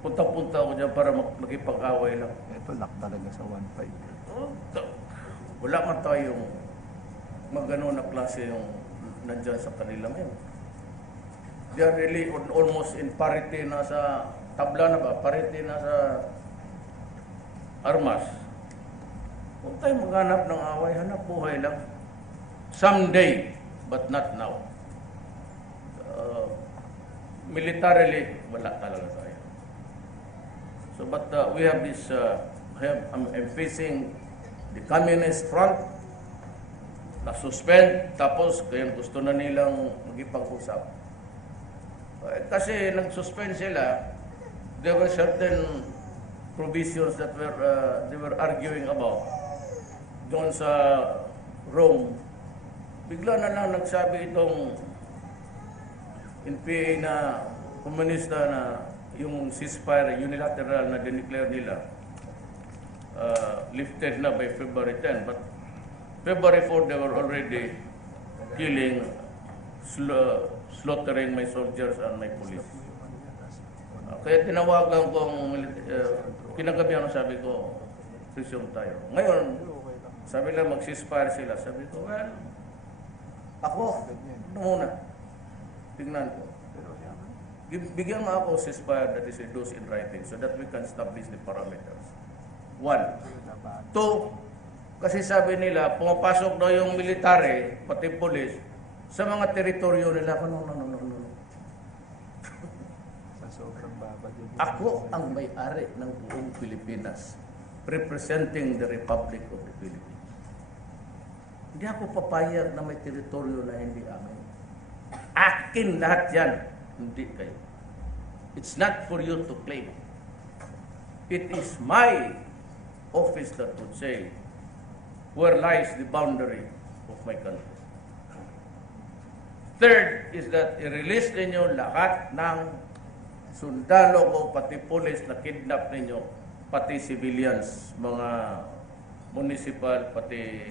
punta-punta ako dyan para makipag-away lang? Ito, lock talaga sa 1.5. Wala man tayong magano na klase yung nandyan sa kanila ngayon. They are really almost in parity na sa tabla na ba? Parity na sa armas. Huwag tayong maghanap ng away, hanap buhay lang. Someday, but not now. Militarily, wala talaga tayo. So, but we have this, I'm facing the Communist Front, na-suspend, tapos kaya gusto na nilang magipag-usap. Kasi nag-suspend sila, there were certain provisions that they were arguing about doon sa Rome. Bigla na lang nagsabi itong NPA na komunista na yung ceasefire unilateral na dineclare nila lifted na by February 10. But February 4, they were already killing, slaughtering my soldiers and my police. Kaya tinawagan kong, kinagabihan sabi ko, resume tayo. Ngayon, sabi lang mag-ceasefire sila. Sabi ko, well, ako, muna. Tingnan ko. Bigyan mo ako ceasefire that is reduced in writing so that we can establish the parameters. 1. 2, kasi sabi nila, pumapasok daw yung military, pati polis, sa mga teritoryo nila. No. Sa sobrang babad yun. Ako ang may-ari ng buong Pilipinas, representing the Republic of the Philippines. Hindi ako papayag na may teritoryo na hindi amin. Akin lahat yan, hindi kayo. It's not for you to claim. It is my office that would say, where lies the boundary of my country. Third is that i-release ninyo lahat ng sundalo ko, pati pulis na kidnap ninyo, pati civilians, mga municipal, pati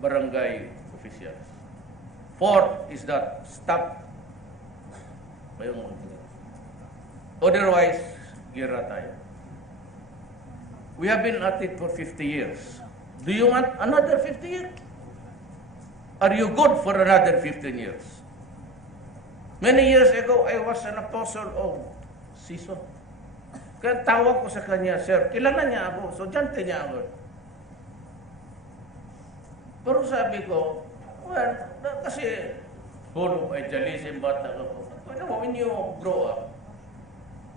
barangay officials. Fourth is that stop. Otherwise, gira tayo. We have been at it for 50 years. Do you want another 50 years? Are you good for another 15 years? Many years ago, I was an apostle of Siso. Kaya tawag ko sa kanya, sir, kilala niya ako, sodyante niya ako. Pero sabi ko, well, kasi full of idealism, bata ko. When you grow up,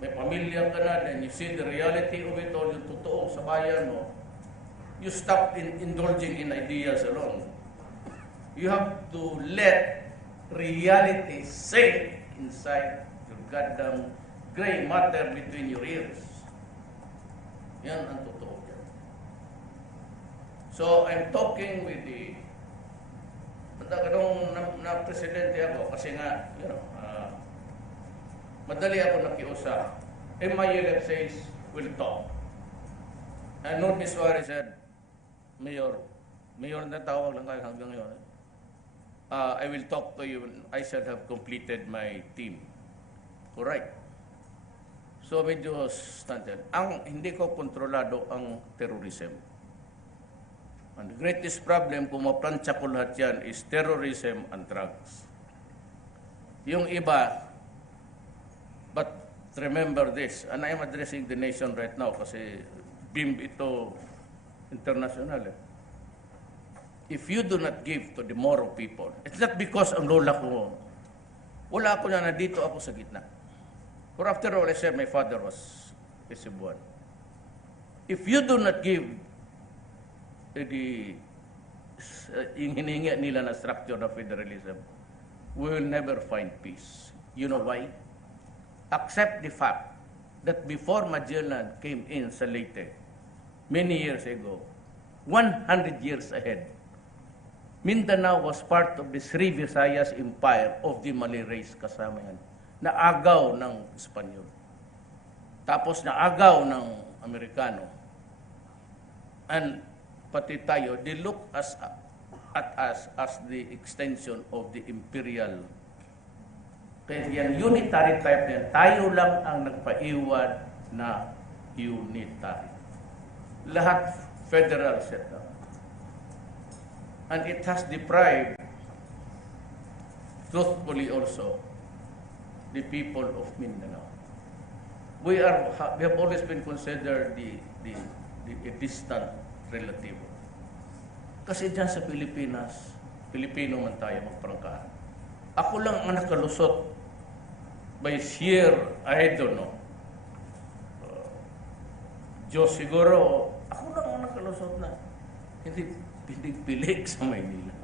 may pamilya ka na, then you see the reality of it all, yung totoo sa bayan mo, you stop indulging in ideas alone. You have to let reality sink inside your goddamn gray matter between your ears. Yan ang totoo dyan. So, I'm talking with the nung na-presidente ako kasi nga, madali ako nakiusap. MILF says, we'll talk. And Noon Miswari said, Mayor na tawag lang kayo hanggang ngayon. I will talk to you when I shall have completed my team. Correct. So medyo stunted. Ang hindi ko kontrolado ang terrorism. And the greatest problem kung maplansya ko lahat yan is terrorism and drugs. Yung iba, but remember this, and I am addressing the nation right now kasi BIM ito international. If you do not give to the Moro people, it's not because ang lola ko, wala ako na nandito ako sa gitna. For after all, I said my father was a Cebuan. If you do not give yung hinihingi nila na structure of federalism, we will never find peace. You know why? Accept the fact that before Magellan came in sa Leyte, many years ago, 100 years ahead, Mindanao was part of the Sri Visayas Empire of the Malay race, kasama yan. Naagaw ng Espanyol. Tapos naagaw ng Amerikano. And pati tayo, they look at us as the extension of the imperial. Kaya yan, unitary type yan. Tayo lang ang nagpaiwan na unitary. Lahat federal setup. And it has deprived, truthfully also, the people of Mindanao. We have always been considered a distant relative. Kasi dyan sa Pilipinas, Pilipino man tayo magprangkahan. Ako lang ang nakalusot by sheer, I don't know. Diyos siguro, ako lang ang nakalusot na hindi pilig-pilig sa Maynila.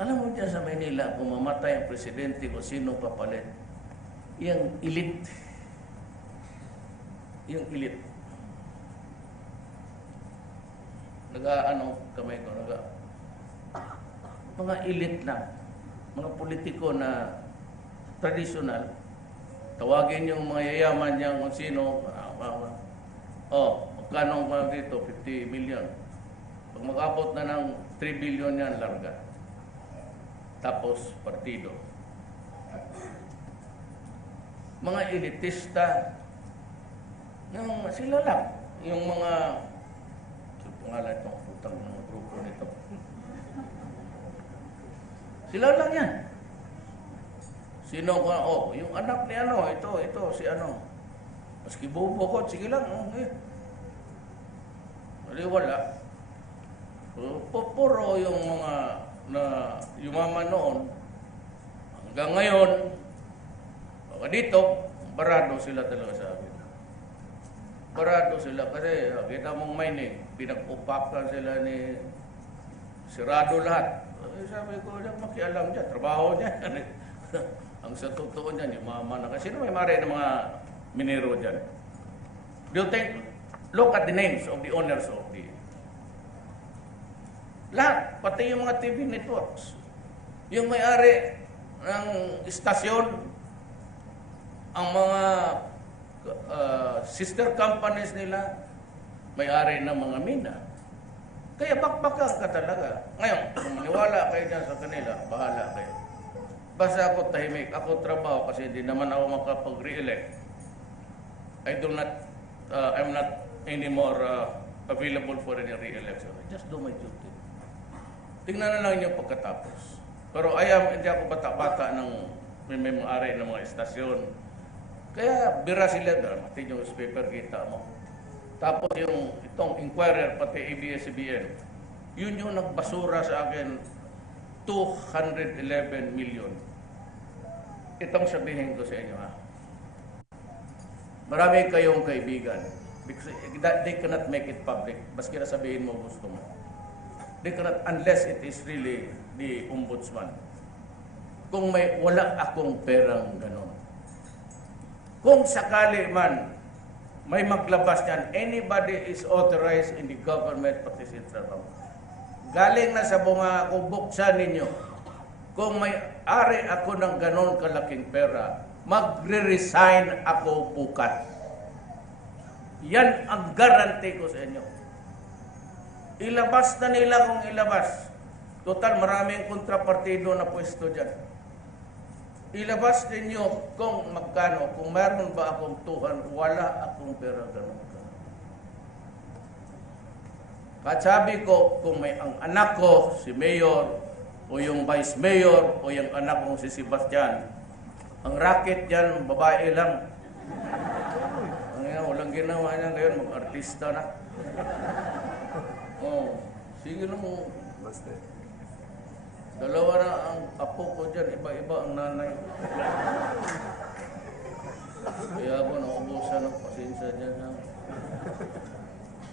Alam mo dyan sa Maynila, kung mamatay ang presidente o sino papalit, yung elite. Yung elite. Kamay ko, mga elite lang. Mga politiko na traditional, tawagin yung mga yayaman niya kung sino, magkano ang dito, 50 million. Pag mag-abot na ng 3 billion yan, larga. Tapos, partido. Mga elitista, sila lang. Yung mga, pangalan itong putang ng grupo nito. Sila lang yan. Sino ka, yung anak ni ito, si Maski bubukot, sige lang, wala. Puro yung mga na yumaman noon, hanggang ngayon, dito, barado sila talaga sa akin. Barado sila kasi kita mong mining, pinag-upakan sila ni sirado lahat. Sabi ko, makialam dyan, trabaho dyan. Ang sa totoo dyan, yumaman na kasi. Sino may mari ng mga minero dyan? Do you think, look at the names of the owners of the lahat, pati yung mga TV networks. Yung may-ari ng istasyon, ang mga sister companies nila, may-ari ng mga mina. Kaya bakbakan ka talaga. Ngayon, kung maniwala kayo dyan sa kanila, bahala kayo. Basta ako tahimik, ako trabaho kasi hindi naman ako makapag-re-elect. I'm not anymore available for any re-election. I just do my duty. Tingnan na lang yung pagkatapos. Pero hindi ako bata-bata ng may-ari ng mga istasyon. Kaya bira sila, mati yung newspaper kita mo. Tapos itong Inquirer, pati ABS-CBN, yun yung nagbasura sa akin, 211 million. Itong sabihin ko sa inyo, marami kayong kaibigan. Because they cannot make it public. Baski na sabihin mo gusto mo. They cannot, unless it is really the ombudsman. Kung wala akong perang ganon. Kung sakali man may maglabas yan, anybody is authorized in the government, pati si Trump. Galing na sa bunga ko, buksan ninyo. Kung may ari ako ng ganon kalaking pera, magre-resign ako bukas. Yan ang guarantee ko sa inyo. Ilabas na nila kung ilabas. Total, maraming kontrapartido na pwesto dyan. Ilabas ninyo kung magkano. Kung meron ba akong tuhan, wala akong pera ganun. At sabi ko, kung may ang anak ko, si Mayor, o yung Vice Mayor, o yung anak kong si Sebastian, ang racket dyan, babae lang. Walang ginawa niya ngayon, mag-artista na. Sige lang mo. Dalawa na ang apo ko dyan, iba-iba ang nanay. Kaya ako naubusan ng pasensya dyan.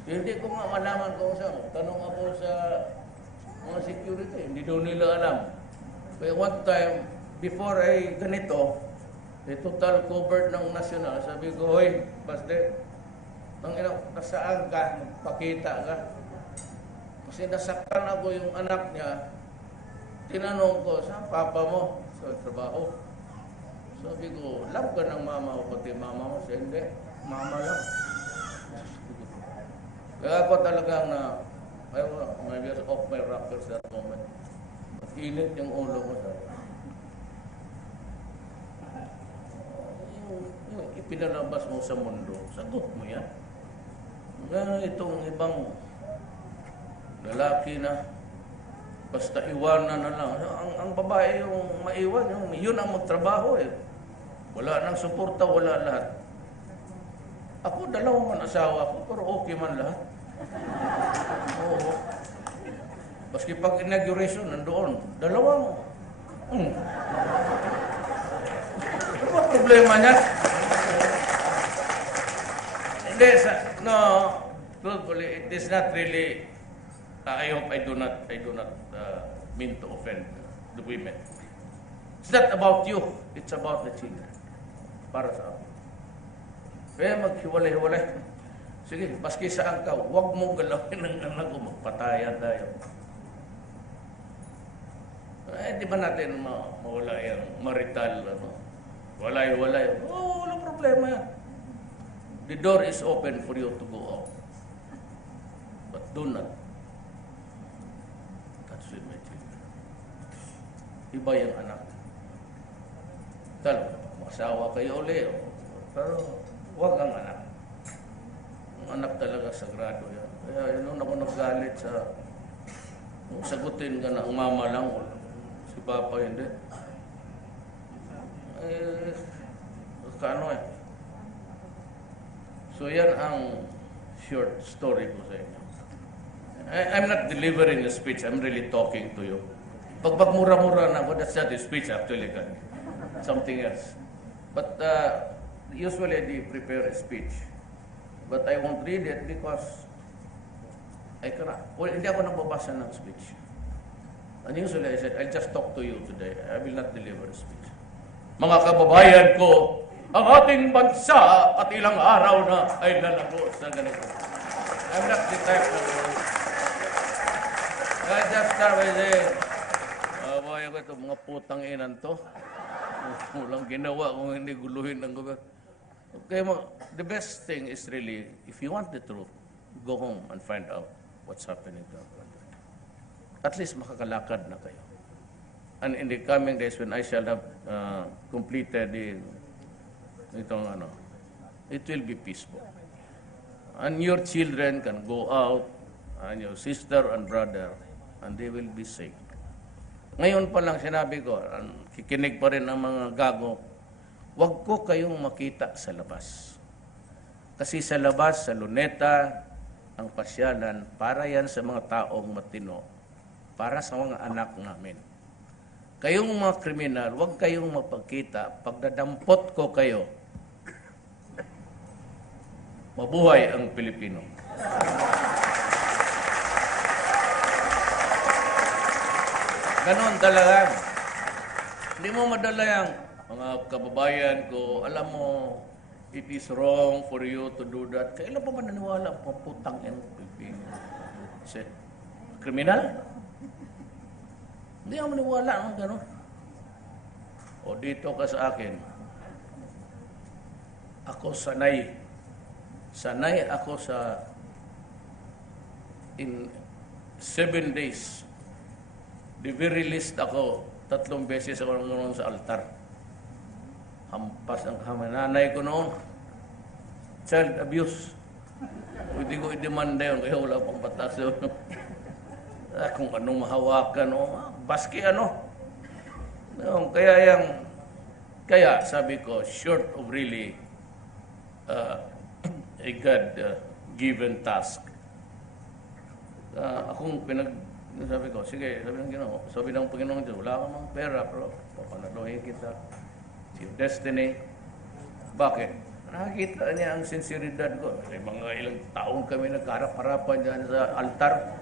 Hindi ko nga malaman kung saan. Tanong ako sa mga security, hindi daw nila alam. Kaya one time, before ay ganito, total covered ng national. Sabi ko, hoy, Pastor, nasaan ka? Magpakita ka. Kasi nasaktan ako yung anak niya. Tinanong ko, saan papa mo? Sa trabaho. Sabi ko, love ka ng mama ko, pati mama mo. Siya, hindi. Mama lang. Kaya ako talagang maybe off my rockers that moment. Init yung ulo ko sa yung ipinalabas mo sa mundo, sagot mo yan. Ngayon itong ibang lalaki na basta iwanan na lang. Ang babae yung maiwan, yun ang magtrabaho eh. Wala nang suporta, wala lahat. Ako, dalawang man asawa ko, pero okay man lahat. Oo. Baski pag inauguration, nandoon, dalawang. Ano ba problema niya? Hindi, no, truthfully, it is not really, I hope I do not mean to offend the women. It's not about you, it's about the children. Para sa ako. Kaya maghiwalay-hiwalay. Sige, baski saan ka, huwag mong galawin ng anak ko, magpatayan tayo. Di ba natin mawala yung marital, walay-walay? Oh, walang problema yan. The door is open for you to go out. But do not touch with my children. Iba yung anak. Talaga, mag-asawa kayo ulit. Pero huwag ang anak. Ang anak talaga sagrado yan. Kaya yun ako nagalit sa sagutin ka na ang mama lang. Si Papa hindi. Kano eh. So yan ang short story ko sa inyo. I'm not delivering a speech. I'm really talking to you. Pag mura-mura na ako, that's not a speech actually. Something else. But usually I prepare a speech. But I won't read it because hindi ako nagbabasa ng speech. And usually I said, I'll just talk to you today. I will not deliver a speech. Mga kababayan ko, ang ating bansa at ilang araw na ay lalagos na ganito. I'm not the type na I just start by saying, babayan ko ito, mga putang inan to. Walang ginawa kung hindi guluhin ng gobyerno. Okay, the best thing is really, if you want the truth, go home and find out what's happening to our country. At least makakalakad na kayo. And in the coming days, when I shall have completed it will be peaceful. And your children can go out, and your sister and brother, and they will be safe. Ngayon pa lang sinabi ko, kikinig pa rin ang mga gago, huwag ko kayong makita sa labas. Kasi sa labas, sa luneta, ang pasyalan, para yan sa mga taong matino, para sa mga anak namin. Kayong mga kriminal, huwag kayong mapagkita. Pagdadampot ko kayo, mabuhay ang Pilipino. Ganon talaga. Hindi mo madala yung mga kababayan ko, alam mo, it is wrong for you to do that. Kailan pa ba naniwala? Paputang yung Pilipino. Kasi, kriminal? Hindi ako maniwala ng gano'n. O dito ka sa akin, ako sanay. Sanay ako sa in 7 days. The very least ako, 3 beses ako noon sa altar. Hampas ang nanay ko noon. Child abuse. Pwede ko i-demanda yun, kaya wala pang batas yun. Kung anong mahawakan, baski ano. Kaya sabi ko, short of really a God-given task. Akong sabi ko, sige, sabi ng Panginoon Diyos, wala kang mga pera, pero papanaluhin kita. It's your destiny. Bakit? Nakakita niya ang sinseridad ko. May mga ilang taong kami nagkaharap-harapan dyan sa altar.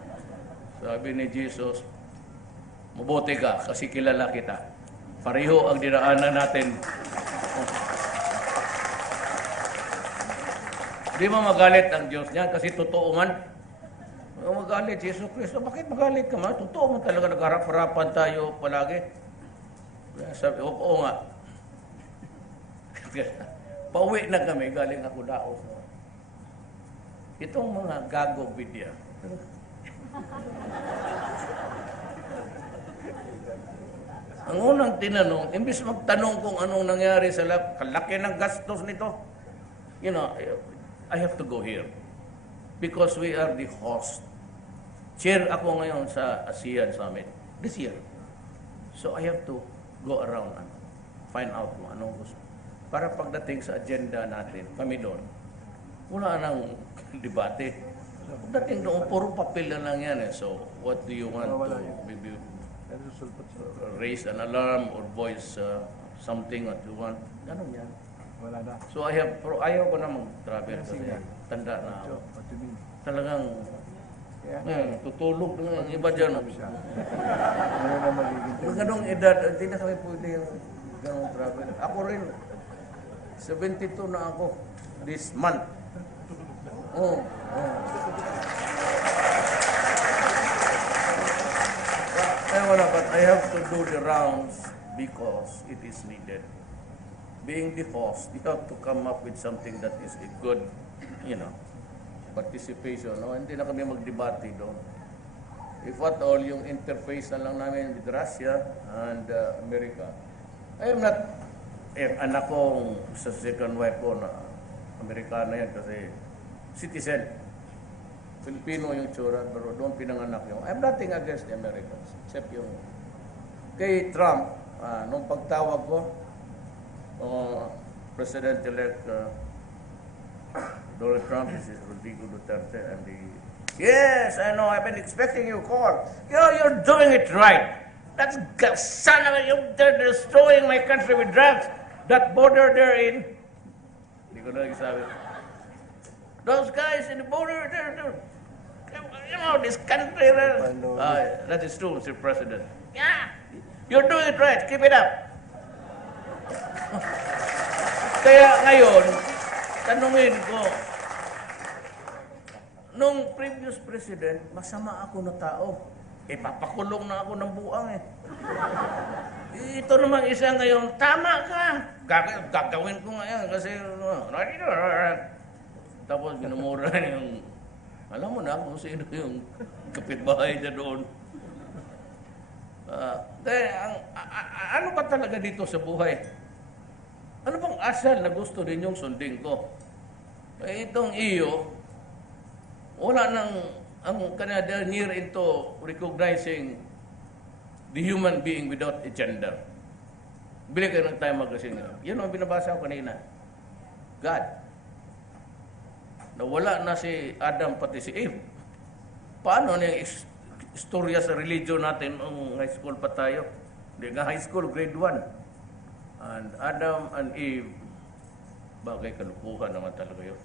Sabi ni Jesus, mabuti ka kasi kilala kita. Pareho ang dinaanan natin. Di ba magalit ang Diyos niyan kasi totoo man. magalit si Yesu Cristo. Bakit magalit ka man? Totoo mo talaga nagharap-harapan tayo palagi. Kaya sabi, oo nga. Pauwi na kami, galing ako daos. Itong mga gago bidya. Ang unang tinanong, imbis magtanong kung anong nangyari sa kalaki ng gastos nito, you know, I have to go here. Because we are the host. Chair ako ngayon sa ASEAN Summit this year. So I have to go around and find out kung anong gusto. Para pagdating sa agenda natin, kami doon, wala nang debate. Pagdating doon, puro papel na lang yan. So what do you want to maybe raise an alarm or voice something that you want? Ganun yan. Wala na. So ayaw ko na mag-travel kasi tanda na ako. What do you mean? Talagang tutulog na yung iba dyan. Ano na magiging Pag ganong edad, hindi na kami pwede yung ganong travel. Ako rin, 72 na ako this month. Oh. But I have to do the rounds because it is needed. Being the host, you have to come up with something that is a good, participation. No? Hindi na kami magdebate doon. If at all, yung interface na lang namin with Russia and America. I am not, anak kong sa second wife ko na Amerikana yan kasi citizen. Filipino yung tsura, pero doon pinanganak yung. I'm nothing against the Americans, except yung kay Trump, nung pagtawag ko, President-elect Donald Trump, this is Rodrigo Duterte, and yes, I know, I've been expecting your call. You're doing it right. That's son of a, they're destroying my country with drugs. That border they're in, hindi ko na nagsabi. Those guys in the border, this country, that is true, Mr. President. Yeah, you're doing it right. Keep it up. Kaya ngayon, tanungin ko, nung previous president, masama ako na tao. Papakulong na ako ng buang eh. Ito naman isa ngayon, tama ka. Gagawin ko ngayon kasi, tapos binumura yung, alam mo na kung sino yung kapitbahay niya doon. Ano ba talaga dito sa buhay? Ano bang asal na gusto ninyong sundin ko? Itong iyo, wala nang, ang Canada near into recognizing the human being without a gender. Bili kayo ng Time Magazine. Yan ang binabasa ko kanina. God. Nawala na si Adam pati si Eve. Paano na yung istorya sa religion natin nung high school pa tayo? Hindi nga high school, grade 1. And Adam and Eve, bagay kalukuhan naman talaga yun.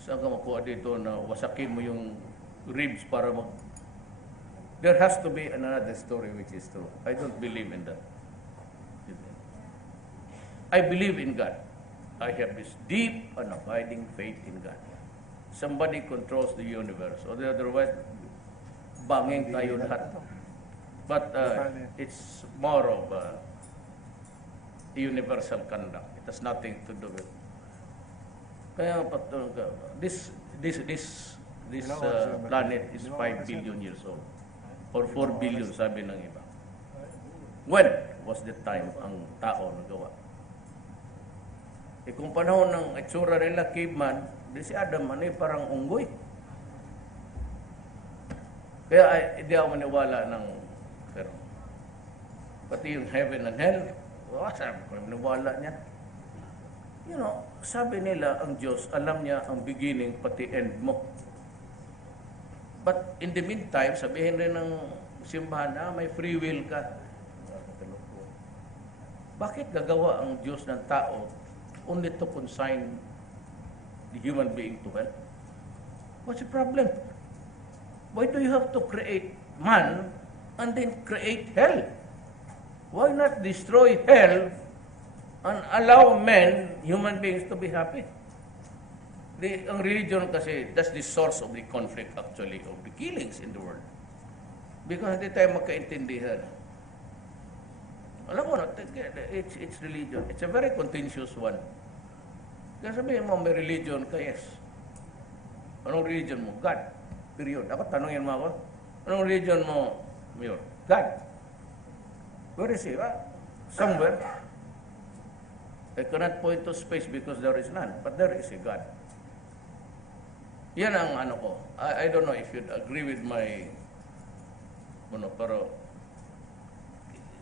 Saan ka makuha dito na wasakin mo yung ribs para mag... There has to be another story which is true. I don't believe in that. I believe in God. I have this deep and abiding faith in God. Somebody controls the universe. Otherwise, banging tayo lahat. But it's more of universal conduct. It has nothing to do with. Kaya this planet is 5 billion years old, or 4 billion sabi ng iba. When was the time ang tao nagawa? Kung panahon ng itsura nila caveman, di si Adam parang unggoy. Kaya hindi ako maniwala ng pero pati yung heaven and hell. Sabi ko, maniwala niya. Sabi nila, ang Diyos, alam niya ang beginning, pati end mo. But in the meantime, sabihin rin ng simbahan, may free will ka. Bakit gagawa ang Diyos ng tao only to consign the human being to hell? What's the problem? Why do you have to create man and then create hell? Why not destroy hell and allow men, human beings, to be happy? Ang religion kasi, that's the source of the conflict actually, of the killings in the world. Because hindi tayo magkaintindihan. Alam mo, it's religion. It's a very contentious one. Kaya sabihin mo, may religion ka, yes. Anong religion mo? God. Period. Ako, tanongin mo ako. Anong religion mo, Mayor? God. Where is he? Somewhere. I cannot point to space because there is none. But there is a God. Yan ang ano ko. I don't know if you'd agree with my pero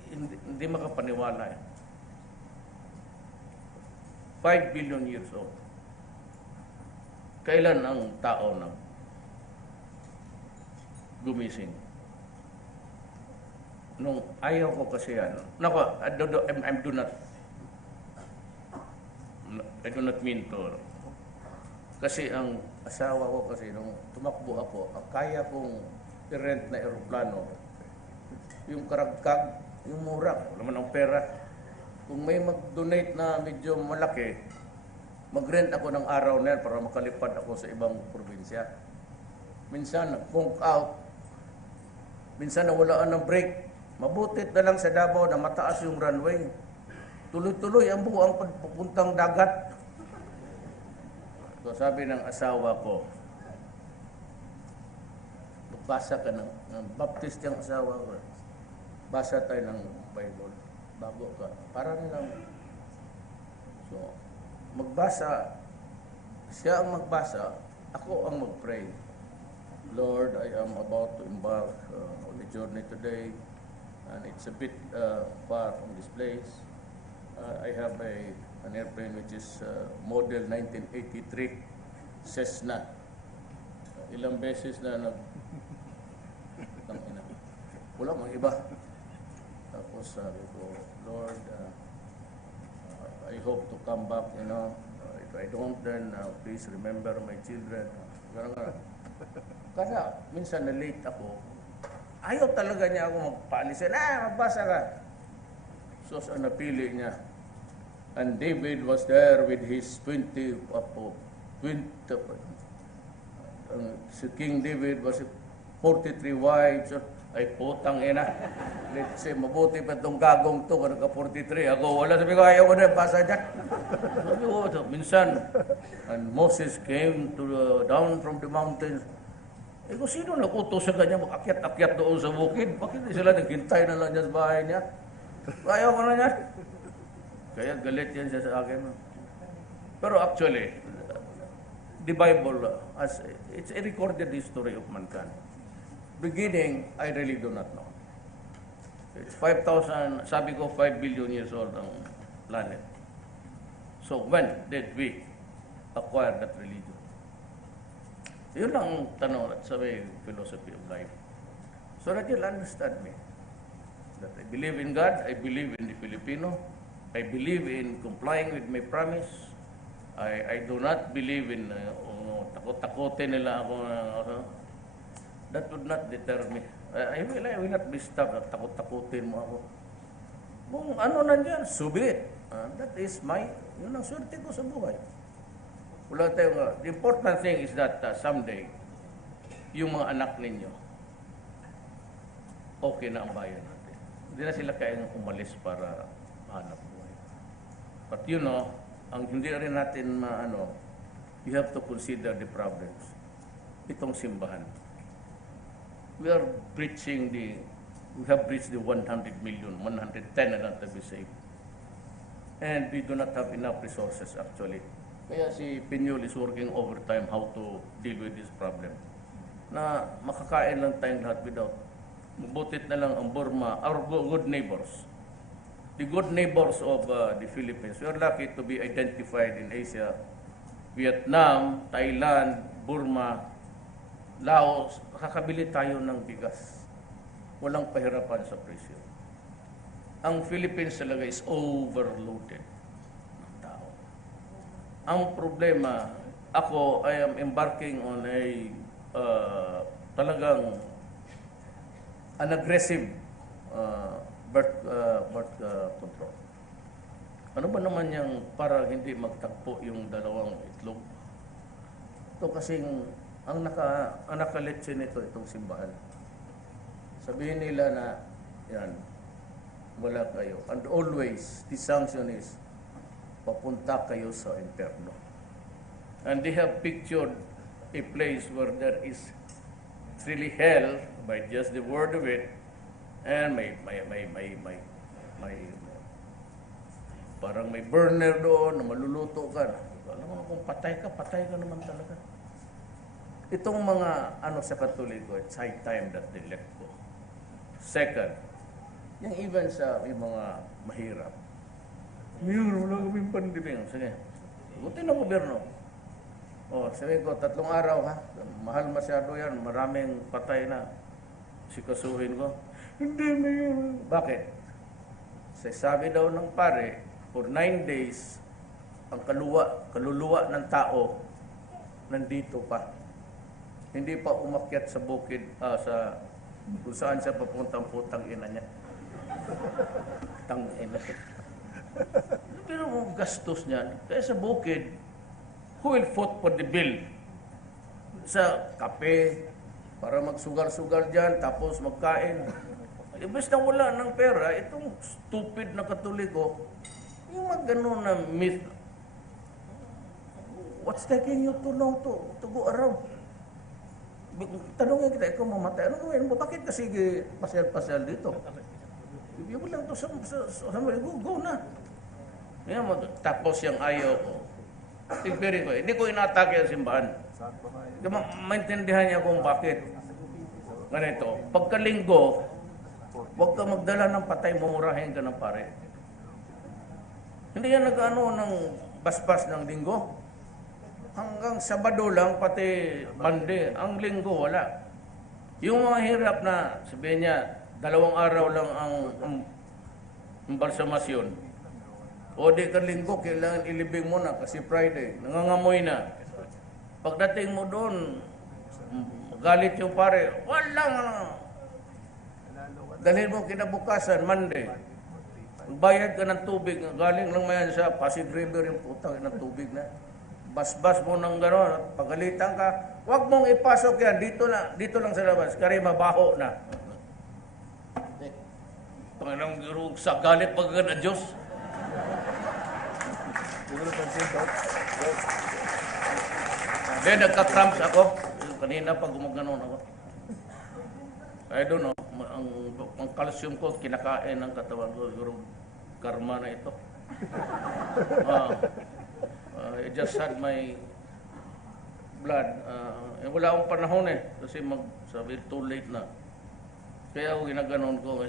hindi makapaniwala eh. 5 billion years old. Kailan ang tao na gumising? Nung ayaw ko kasi yan. Nako, I do not mean to. Kasi ang asawa ko kasi nung tumakbo ako, ang kaya kong i-rent na aeroplano, yung karagkag, yung mura, wala man ang pera. Kung may mag-donate na medyo malaki, mag-rent ako ng araw na yan para makalipad ako sa ibang probinsya. Minsan, punk out. Minsan, nawalaan ng break. Mabutit na lang sa Davao na mataas yung runway. Tuloy-tuloy ang buong pupuntang dagat. So, sabi ng asawa ko, magbasa ka ng Baptist yung asawa ko. Basa tayo ng Bible. Bago ka. Para nilang. So, magbasa. Siya ang magbasa. Ako ang mag-pray. Lord, I am about to embark on a journey today. And it's a bit far from this place. I have an airplane which is model 1983 Cessna. Ilang beses na wala mang iba. Tapos sabi ko, Lord, I hope to come back, you know. If I don't, then please remember my children. Kaya minsan na-late ako. Ayaw talaga niya ako magpaalisin. Magbasa ka. So, napili niya. And David was there with his 20 si King David was 43 wives. Ay, putang ina. Let's say, mabuti pa itong gagong to. Kung nagka-43, ako wala. Sabi ko, ayaw ko na, basa dyan. Sabi ko, minsan, and Moses came down from the mountains. Eh, kung sino nakutos sa kanya, mag-akyat-akyat doon sa bukid, bakit di sila naghintay na lang dyan sa bahay niya? Ayaw ko na yan. Kaya galit yan siya sa akin. Pero actually, the Bible, it's a recorded history of mankind. Beginning, I really do not know. It's 5,000, sabi ko 5 billion years old ang planet. So when did we acquire that religion? Yun lang ang tanong at sabi, philosophy of life. So that you'll understand me. That I believe in God, I believe in the Filipino, I believe in complying with my promise. I do not believe in takot-takotin nila ako. That would not deter me. I will not be stopped at takot-takutin mo ako. Kung ano nandiyan, subit. That is yun ang swerte ko sa buhay. Wala tayong, the important thing is that someday, yung mga anak ninyo, okay na ang bayan natin. Hindi na sila kayang umalis para mahanap buhay. But you know, ang hindi rin natin you have to consider the problems. Itong simbahan. We have breached the 100 million, 110 na lang to be safe. And we do not have enough resources actually. Kaya si Pinyol is working overtime how to deal with this problem. Na makakain lang tayong lahat without. Mabutit na lang ang Burma, our good neighbors. The good neighbors of the Philippines. We are lucky to be identified in Asia. Vietnam, Thailand, Burma, Laos, nakakabili tayo ng bigas. Walang pahirapan sa presyo. Ang Philippines talaga is overloaded ng tao. Ang problema, I am embarking on talagang an aggressive birth control. Ano ba naman yung para hindi magtagpo yung dalawang itlog? Ito kasing, ang nakaletse nito, itong simbahan. Sabihin nila na, yan, wala kayo. And always, the sanction is, papunta kayo sa impyerno. And they have pictured a place where there is really hell by just the word of it, and may parang may burner doon na maluluto ka. Alam mo, kung patay ka naman talaga. Itong mga sa Katoliko, it's high time that they let go. Second, yung even sa yung mga mahirap, wala kaming pandibing. Sige, buti ng gobyerno. Sabihin ko, 3 araw ha, mahal masyado yan, maraming patay na. Sikasuhin ko, hindi Mayor. Bakit? Sabi daw ng pare, for 9 days, ang kaluluwa ng tao, nandito pa. Hindi pa umakyat sa bukid, kung saan siya papuntang putang ina niya. Tang ina. Pero ang gastos niyan, kaya sa bukid, who will foot for the bill? Sa kape, para magsugal-sugal dyan, tapos magkain. Ibig na wala ng pera, itong stupid na Katoliko, yung magano na myth, what's taking you to know to go around? Tanongin kita, ikaw mamatay, ano gawin mo? Bakit kasi pasyal-pasyal dito? Ibig mo lang ito go na. Yan mo, tapos yung ayaw ko. Tigpirin ko, hindi ko inatake ang simbahan. Maintindihan niya kung bakit. Ganito, pagkalinggo, huwag ka magdala ng patay, mumurahin ka ng pare. Hindi yan nag-ano ng basbas ng linggo. Hanggang Sabado lang, pati Monday. Ang linggo, wala. Yung mga hirap na, sabihin niya, 2 araw lang ang balsamasyon. O di ka linggo, kailangan ilibing mo na kasi Friday. Nangangamoy na. Pagdating mo doon, galit yung pare. Walang dalhin mo kinabukasan, Monday. Bayad ka ng tubig. Galing lang mayan sa Pasig River yung putang ng tubig na. Basbas mo ng gano'n, pagalitan ka, huwag mong ipasok yan, dito lang sa labas, kari mabaho na. Panganang sa galit pag na Diyos. Then nagka-cramps ako, kanina pag gumaganon ako. I don't know, ang calcium ko, kinakain ng katawan ko, siguro karma na ito. I just had my blood. Wala akong panahon kasi sabi too late na. Kaya ako ginaganon ko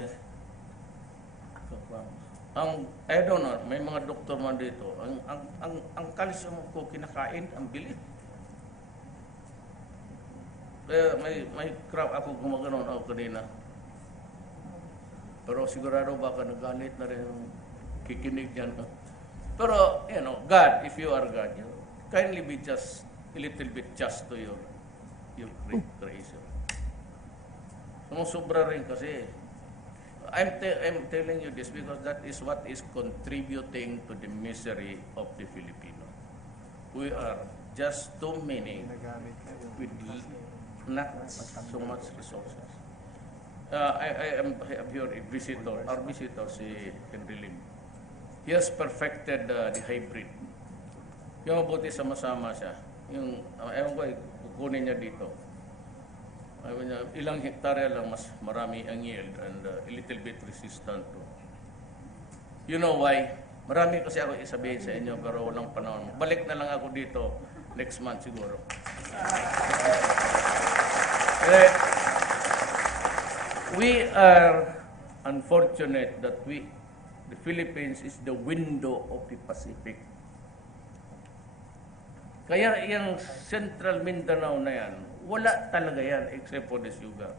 I don't know, may mga doktor man dito. Ang calcium ko kinakain, ang bilis. Kaya may crap ako gumaganon ako kanina. Pero sigurado baka nagalit na rin yung kikinig dyan. Pero, God, if you are God, kindly be just a little bit just to your creation. Sumusubra rin kasi. I'm telling you this because that is what is contributing to the misery of the Filipino. We are just too many with not so much resources. I have here a visitor, our visitor, si Henry Lim. He has perfected the hybrid. Yung mabuti sama-sama siya. Yung, ewan ko, kukunin niya dito. Ilang hektarya lang, mas marami ang yield and a little bit resistant to. You know why? Marami kasi ako isabihin sa inyo pero walang panahon. Balik na lang ako dito next month siguro. We are unfortunate that the Philippines is the window of the Pacific. Kaya yung Central Mindanao na yan, wala talaga yan except for the sugar.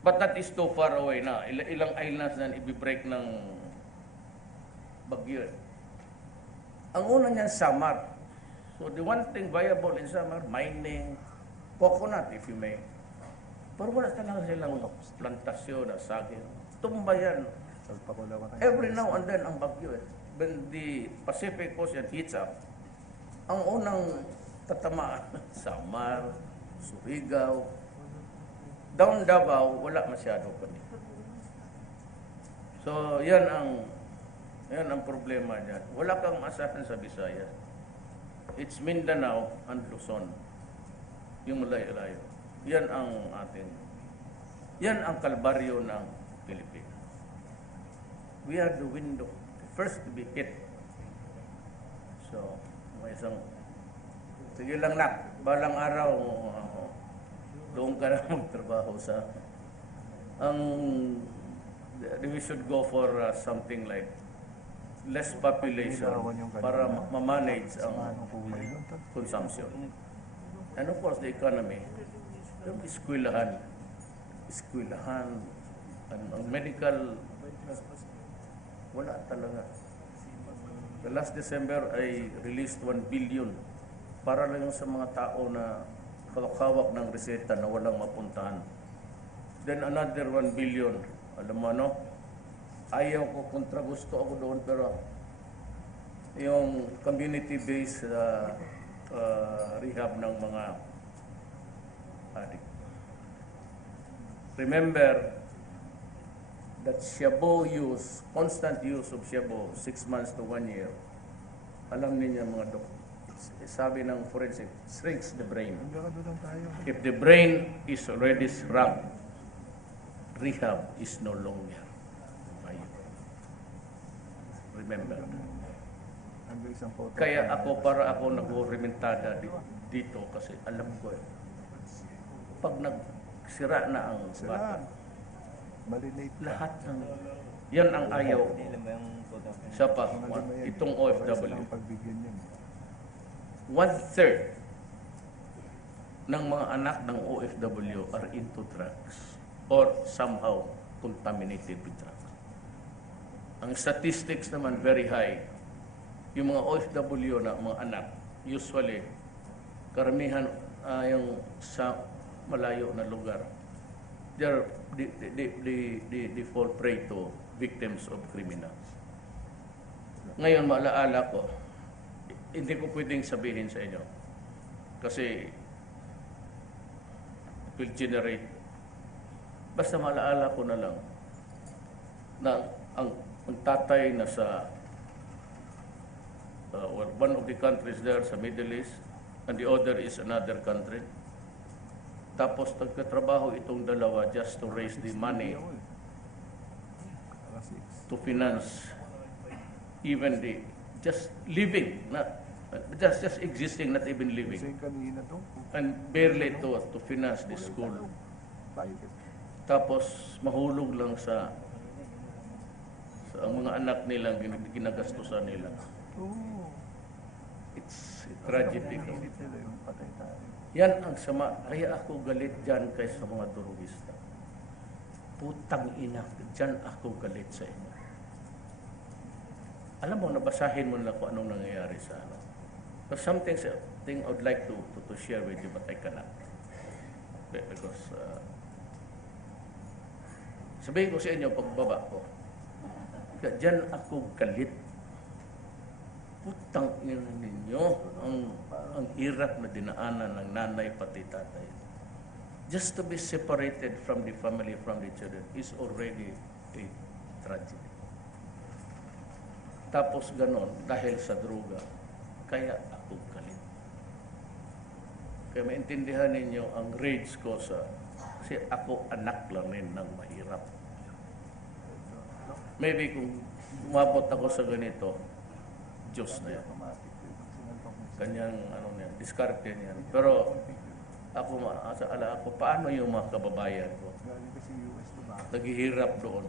But that is too far away na. Ilang islands na ibibreak ng bagyo. Ang una niyan, Samar. So the one thing viable in Samar, mining, coconut if you may. Pero wala talaga silang plantasyon na saging. Tumba yan. Every now and then ang bagyo. When the Pacific Ocean heats up, ang unang tatamaan. Samar, Surigao. Down Davao, wala masyado kami. So, yan ang problema niyan. Wala kang masahan sa Visayas. It's Mindanao and Luzon. Yung malayo-layo. Yan ang kalbaryo ng Pilipinas. We are the window. First to be hit. So, may isang, sige lang nak, balang araw, doon ka na magtrabaho sa, we should go for something like less population para ma-manage ang consumption. And of course, the economy, yung eskwelahan, ang medical, wala talaga. The last December, I released 1 billion para lang yung sa mga tao na hawak ng reseta na walang mapuntahan. Then another 1 billion. Alam mo ano? Ayaw ko, kontra gusto ako doon, pero yung community-based rehab ng mga addict. Remember that shabu use, constant use of shabu, 6 months to 1 year, alam niyo mga sabi ng forensic, shrinks the brain. If the brain is already shrunk, rehab is no longer. Remember. Kaya para ako nag-rementada dito kasi alam ko pag nagsira na ang bata, lahat ng yan ang ayaw sa itong OFW. 1/3 ng mga anak ng OFW are into drugs or somehow contaminated with drugs. Ang statistics naman very high. Yung mga OFW na mga anak, usually, karamihan yung sa malayo na lugar, they fall prey to victims of criminals. Ngayon, maalaala ko, hindi ko pwedeng sabihin sa inyo kasi it will generate. Basta maalaala ko na lang na ang tatay na sa one of the countries there sa Middle East and the other is another country. Tapos nagkatrabaho itong dalawa just to raise the money to finance even the just living, not just existing, not even living, and barely to finance the school. Tapos mahulog lang sa ang mga anak nilang ginagastusan nila. It's tragedy. Yan ang sama. Kaya ako galit dyan kaysa mga durugista. Putang ina, dyan ako galit sa inyo. Alam mo, nabasahin mo na kung anong nangyayari sa ano. But something I would like to share with you, but I cannot. Because sabihin ko sa inyo, pagbaba ko, dyan ako galit. Putang ina ninyo, ang hirap na dinaanan ng nanay pati tatay. Just to be separated from the family, from the children, is already a tragedy. Tapos ganon, dahil sa droga, kaya ako galit. Kaya maintindihan ninyo ang rage ko kasi ako anak lang rin ng mahirap. Maybe kung umabot ako sa ganito, Diyos na yan. Kanyang, diskarte niyan. Pero, ako, paano yung mga kababayan ko? Naghihirap doon.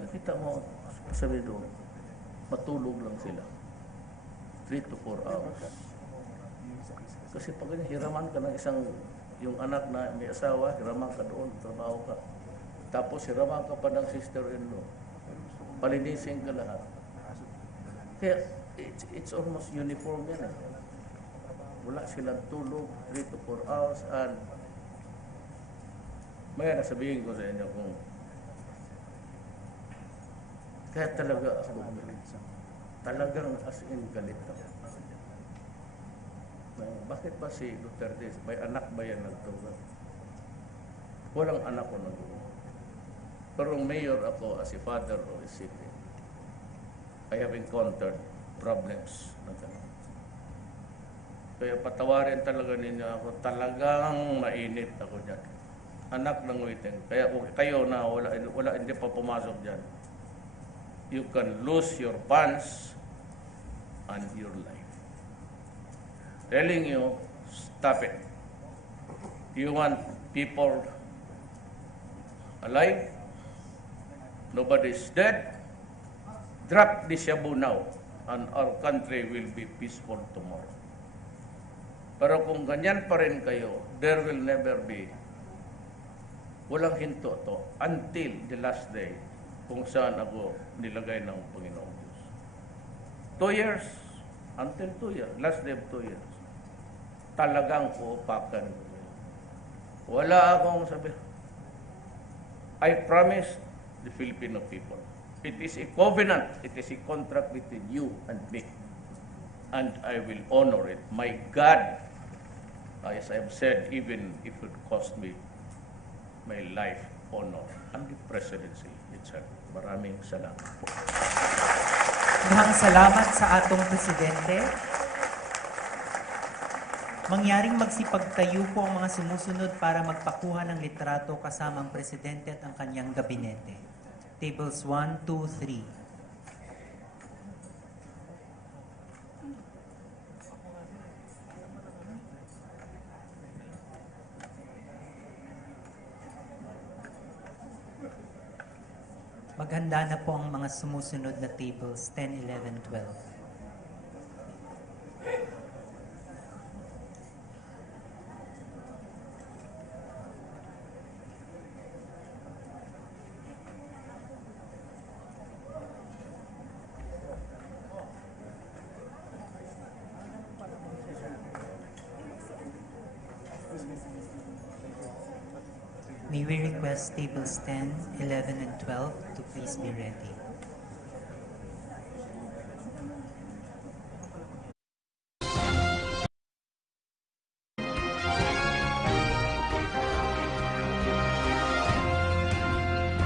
Nakita mo, sabi doon, matulog lang sila. 3 to 4 hours. Kasi pag hiraman ka ng yung anak na may asawa, hiraman ka doon, trabaho ka. Tapos hiraman ka pa ng sister-in-law. Palinisin ka lahat. Kaya it's almost uniform yan. Wala silang tulog, 3 to 4 hours, and maya nasabihin ko sa inyo kung kaya talaga ako talagang as in galit ako. bakit ba si Duterte, may anak ba yan nagtugan? Walang anak ko nagtugan. Pero mayor ako as a father of a city, I have encountered problems na gano'n. Kaya patawarin talaga ninyo ako, talagang mainit ako dyan. Anak ng waiting. Kaya kung kayo na wala hindi pa pumasok dyan, you can lose your pants and your life. Telling you, stop it. You want people alive? Nobody's dead. Drop the shabu now and our country will be peaceful tomorrow. Pero kung ganyan pa rin kayo, there will never be, walang hinto to until the last day kung saan ako nilagay ng Panginoong Diyos. 2 years, until 2 years, last day of 2 years, talagang uupakan ko. Wala akong sabi. I promised the Filipino people. It is a covenant, it is a contract between you and me. And I will honor it. My God, as I have said, even if it cost me my life, honor, and the presidency itself. Maraming salamat po. Maraming salamat sa atong presidente. Mangyaring magsipagtayo po ang mga sumusunod para magpakuha ng litrato kasama ang presidente at ang kanyang gabinete. Tables 1, 2, 3. Maghanda na po ang mga sumusunod na tables 10, 11, 12. May we request tables 10, 11, and 12 to please be ready.